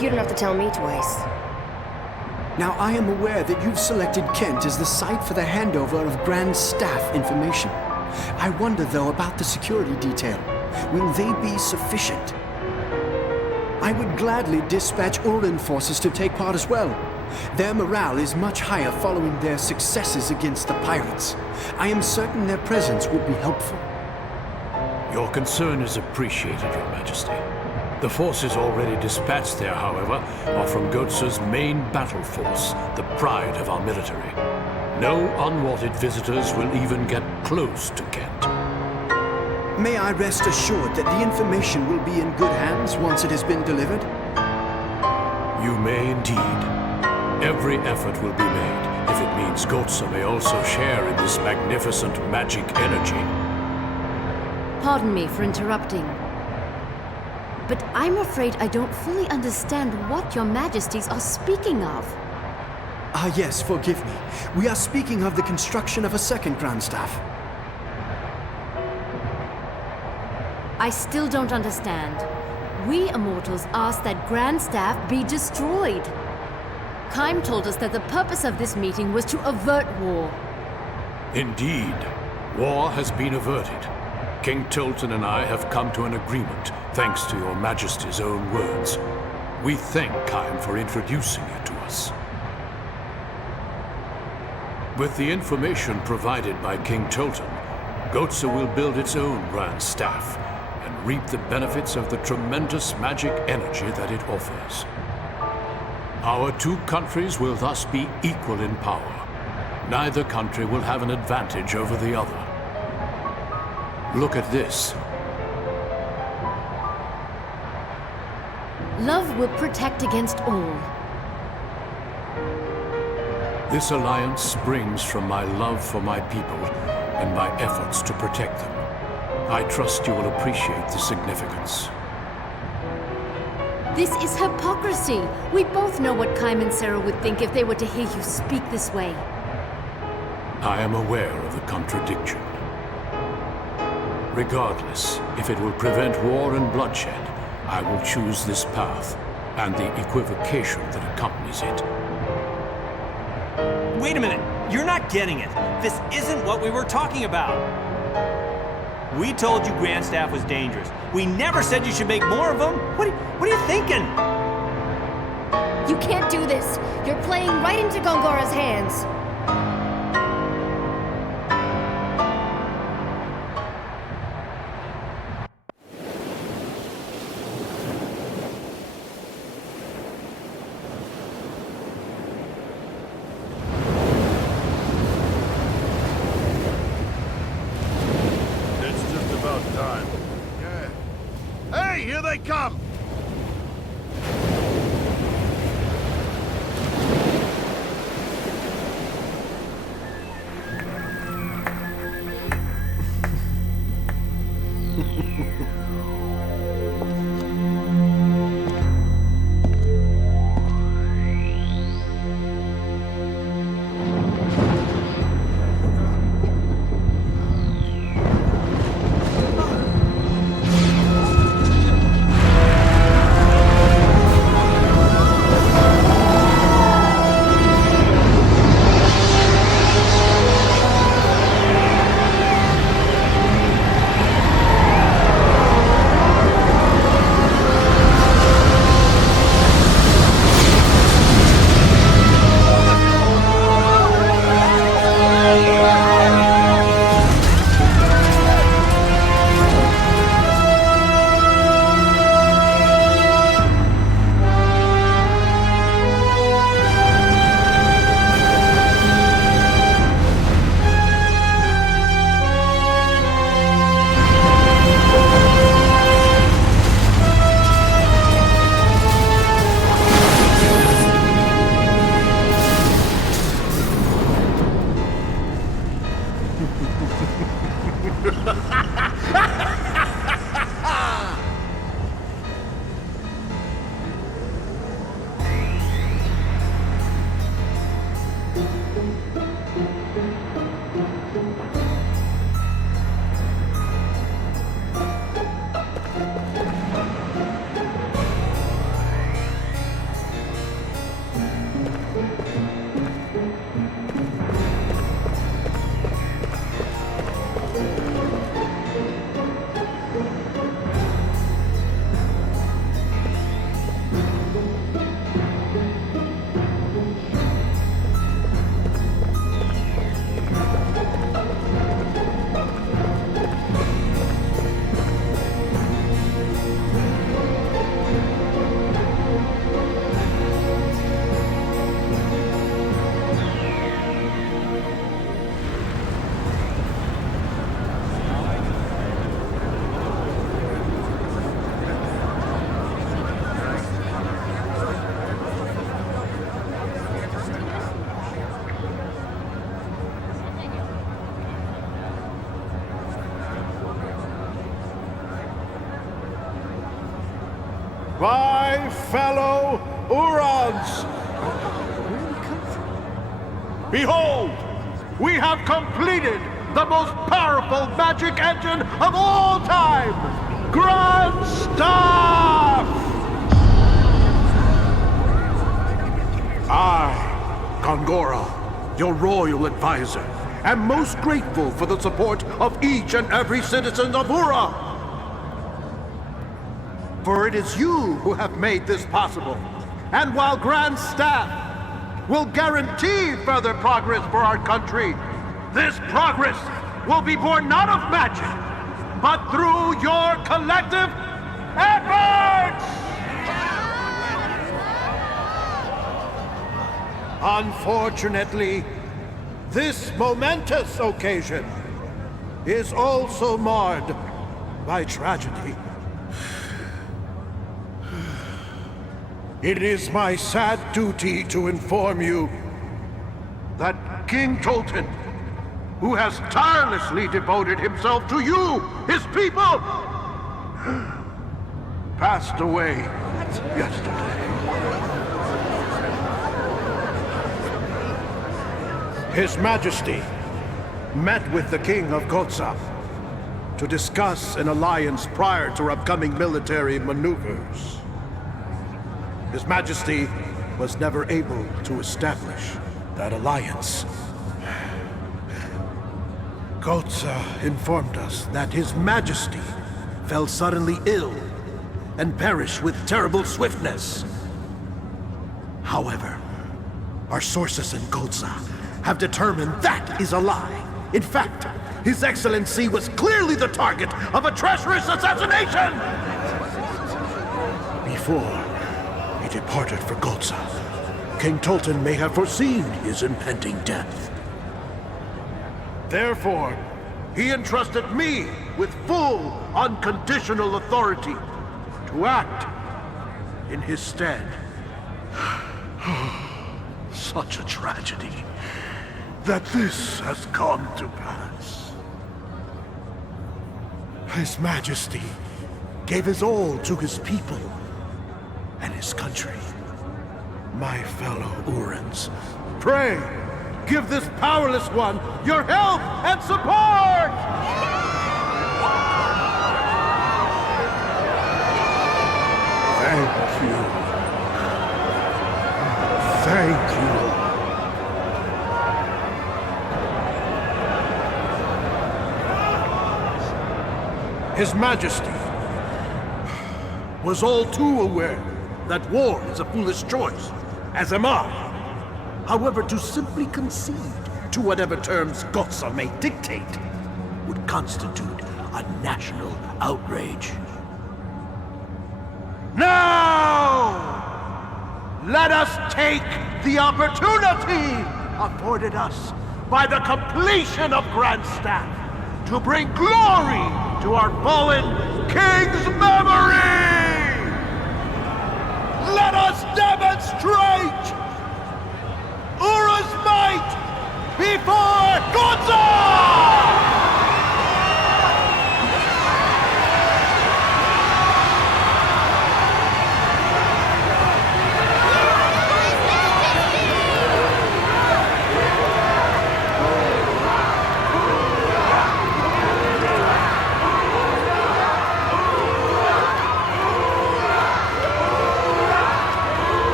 You don't have to tell me twice. Now, I am aware that you've selected Kent as the site for the handover of Grand Staff information. I wonder, though, about the security detail. Will they be sufficient? I would gladly dispatch Urin forces to take part as well. Their morale is much higher following their successes against the pirates. I am certain their presence would be helpful. Your concern is appreciated, Your Majesty. The forces already dispatched there, however, are from Gohtza's main battle force, the pride of our military. No unwanted visitors will even get close to Kent. May I rest assured that the information will be in good hands once it has been delivered? You may indeed. Every effort will be made, if it means Gohtza may also share in this magnificent magic energy. Pardon me for interrupting. But I'm afraid I don't fully understand what your majesties are speaking of. Ah, yes, forgive me. We are speaking of the construction of a second Grand Staff. I still don't understand. We immortals asked that Grand Staff be destroyed. Kaim told us that the purpose of this meeting was to avert war. Indeed, war has been averted. King Tolton and I have come to an agreement, thanks to your majesty's own words. We thank Kaim for introducing it to us. With the information provided by King Tolton, Gohtza will build its own Grand Staff and reap the benefits of the tremendous magic energy that it offers. Our two countries will thus be equal in power. Neither country will have an advantage over the other. Look at this. Love will protect against all. This alliance springs from my love for my people and my efforts to protect them. I trust you will appreciate the significance. This is hypocrisy. We both know what Kaim and Sarah would think if they were to hear you speak this way. I am aware of the contradiction. Regardless, if it will prevent war and bloodshed, I will choose this path and the equivocation that accompanies it. Wait a minute, you're not getting it. This isn't what we were talking about. We told you Grand Staff was dangerous. We never said you should make more of them. What are you thinking? You can't do this. You're playing right into Gongora's hands. Here they come! My fellow Urans! Behold! We have completed the most powerful magic engine of all time! Grand Staff! I, Gongora, your royal advisor, am most grateful for the support of each and every citizen of Ura. For it is you who have made this possible. And while Grand Staff will guarantee further progress for our country, this progress will be born not of magic, but through your collective efforts! Unfortunately, this momentous occasion is also marred by tragedy. It is my sad duty to inform you that King Tolton, who has tirelessly devoted himself to you, his people, passed away yesterday. His Majesty met with the King of Gohtza to discuss an alliance prior to upcoming military maneuvers. His Majesty was never able to establish that alliance. Gohtza informed us that His Majesty fell suddenly ill and perished with terrible swiftness. However, our sources in Gohtza have determined that is a lie. In fact, His Excellency was clearly the target of a treacherous assassination! Before he departed for Gohtza, King Tolton may have foreseen his impending death. Therefore, he entrusted me with full, unconditional authority to act in his stead. Such a tragedy that this has come to pass. His Majesty gave his all to his people and his country. My fellow Urans, pray, give this powerless one your help and support! Thank you. Thank you. His Majesty was all too aware that war is a foolish choice, as am I. However, to simply concede to whatever terms Gohtza may dictate would constitute a national outrage. Now, let us take the opportunity afforded us by the completion of Grand Staff to bring glory to our fallen king's memory! Let us demonstrate Ura's might before Gohtza!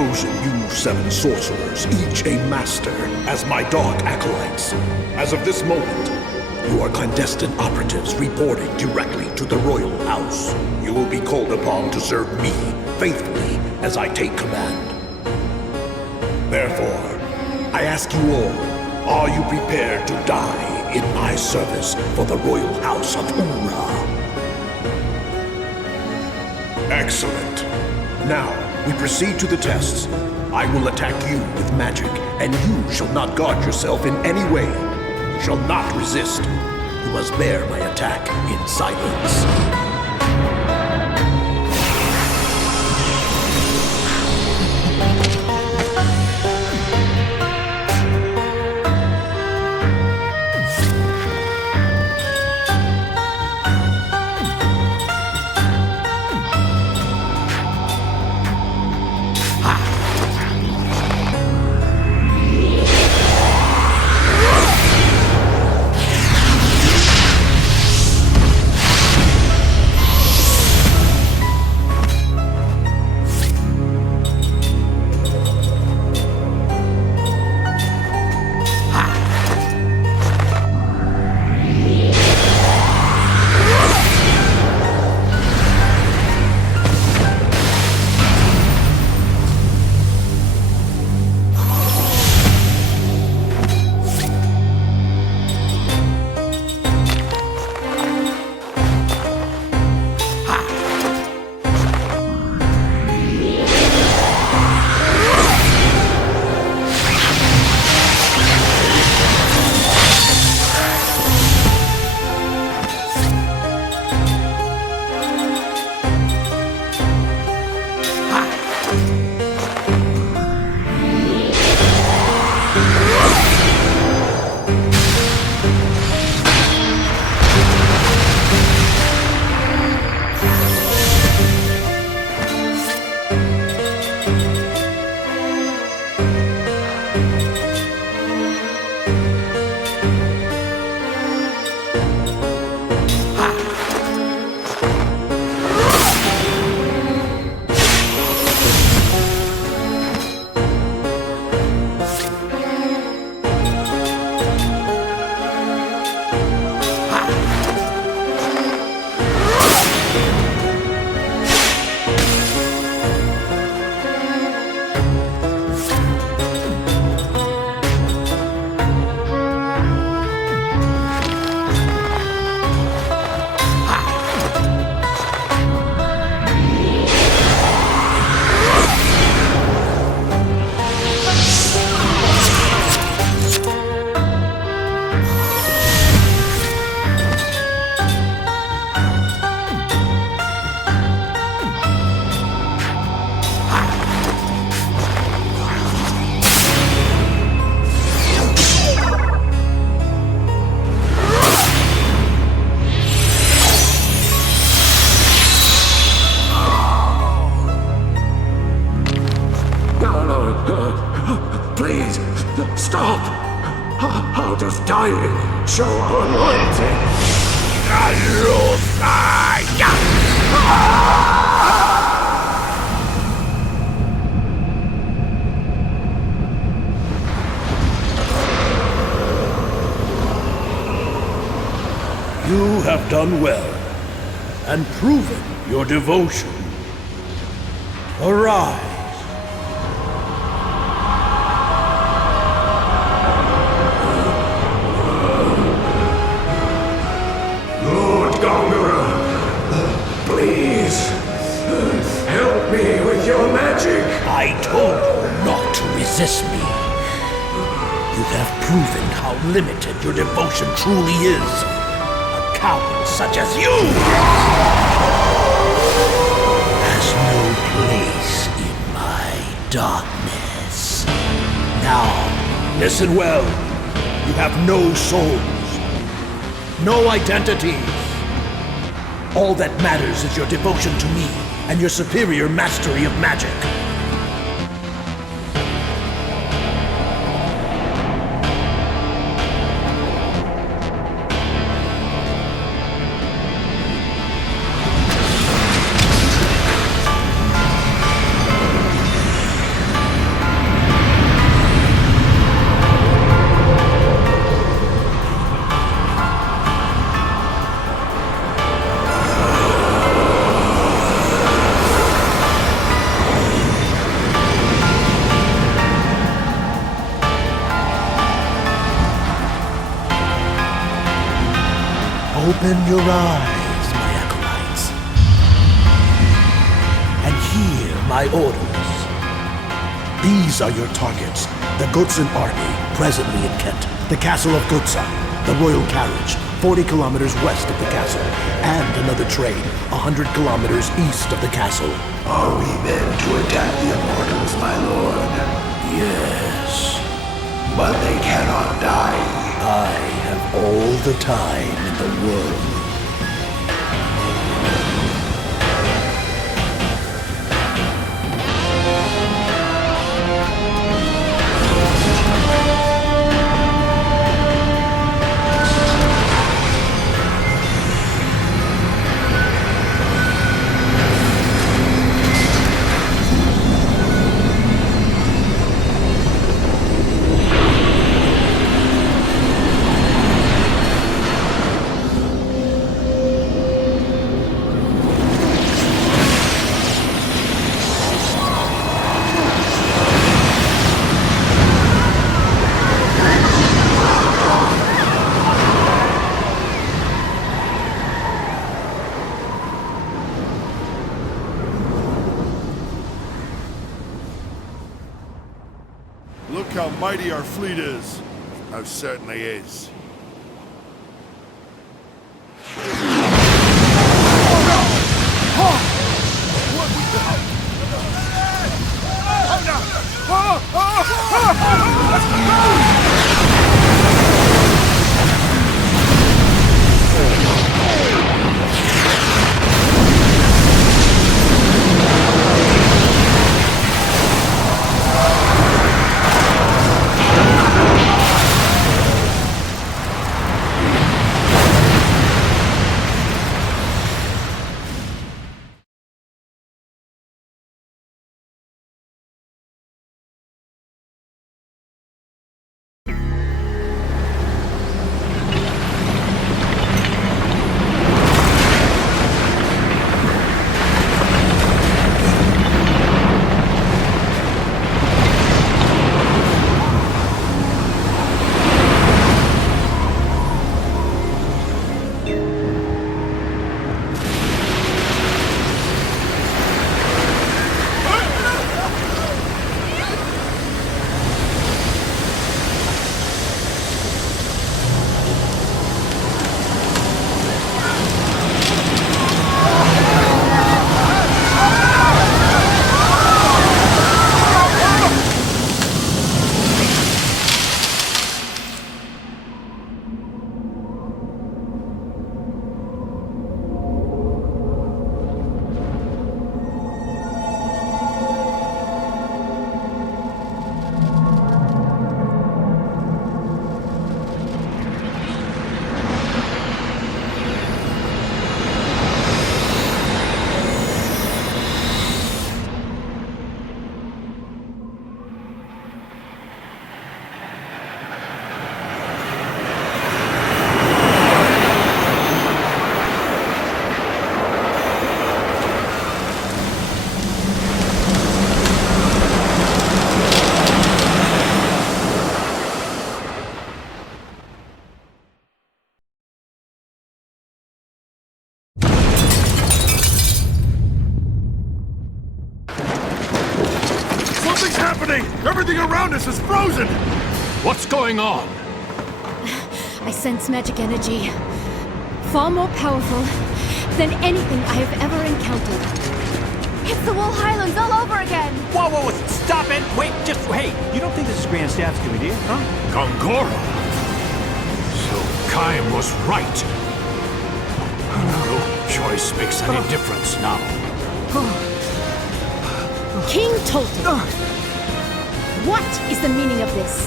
chosen you 7 sorcerers, each a master, as my dark acolytes. As of this moment, you are clandestine operatives reporting directly to the royal house. You will be called upon to serve me faithfully as I take command. Therefore, I ask you all, are you prepared to die in my service for the royal house of Ura? Excellent. Now, we proceed to the tests. I will attack you with magic, and you shall not guard yourself in any way. You shall not resist. You must bear my attack in silence. Please, stop! How does dying show our loyalty? You have done well, and proven your devotion. Arise. Lord Gongora, please, help me with your magic. I told you not to resist me. You have proven how limited your devotion truly is. A coward such as you has no place in my darkness. Now, listen well. You have no souls, no identities. All that matters is your devotion to me and your superior mastery of magic. Open your eyes, my acolytes, and hear my orders. These are your targets. The Gohtsan army, presently in Kent. The castle of Gohtza, the royal carriage, 40 kilometers west of the castle, and another train, 100 kilometers east of the castle. Are we then to attack the immortals, my lord? Yes. But they cannot die. I have all the time in the world. Look how mighty our fleet is. Most certainly is. Everything around us is frozen! What's going on? I sense magic energy. Far more powerful than anything I have ever encountered. It's the Wool Highlands all over again! Whoa, stop it! Wait, hey, you don't think this is Grand Staff's doing, do you? Huh? Gongora! So Kaim was right. No choice makes any difference now. King Tolton! What is the meaning of this?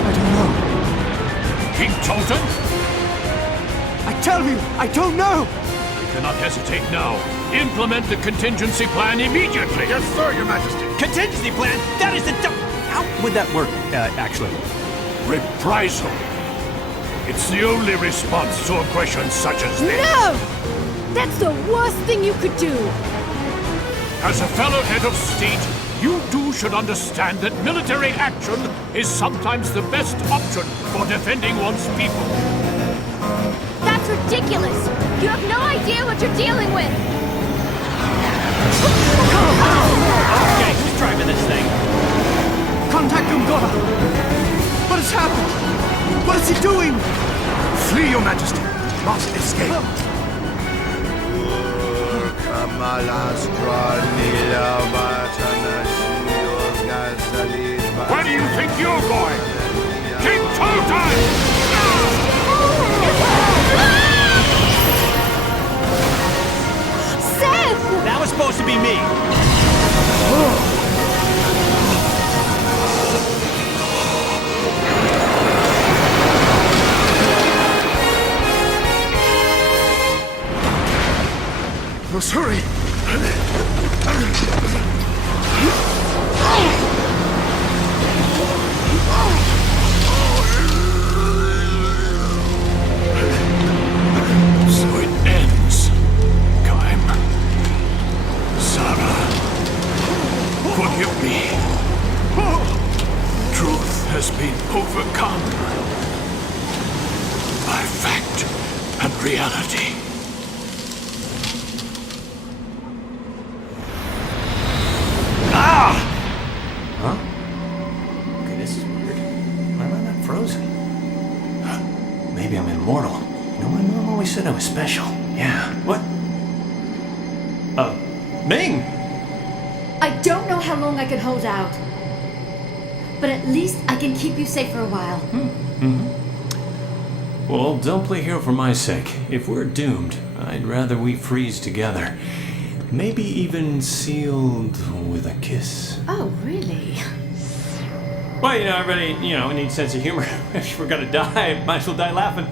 I don't know. King Tolton? I tell you, I don't know! We cannot hesitate now. Implement the contingency plan immediately! Yes, sir, Your Majesty! Contingency plan? That is the How would that work, actually? Reprisal. It's the only response to aggression such as this. No! That's the worst thing you could do! As a fellow head of state, you too should understand that military action is sometimes the best option for defending one's people. That's ridiculous! You have no idea what you're dealing with! Okay, who's driving this thing? Contact Gongora! What has happened? What is he doing? Flee, Your Majesty! Must escape! Where do you think you're going? King Tolton! Seth! That was supposed to be me! Let's hurry! So it ends. Kaim. Sarah. Forgive me. Truth has been overcome by fact and reality. Huh? Okay, this is weird. Why am I not frozen? Maybe I'm immortal. You know, my mom always said I was special. Yeah. What? Ming! I don't know how long I can hold out. But at least I can keep you safe for a while. Well, don't play hero for my sake. If we're doomed, I'd rather we freeze together. Maybe even sealed with a kiss. Oh, really? Well, everybody, need a sense of humor. If we're gonna die, might as well die laughing.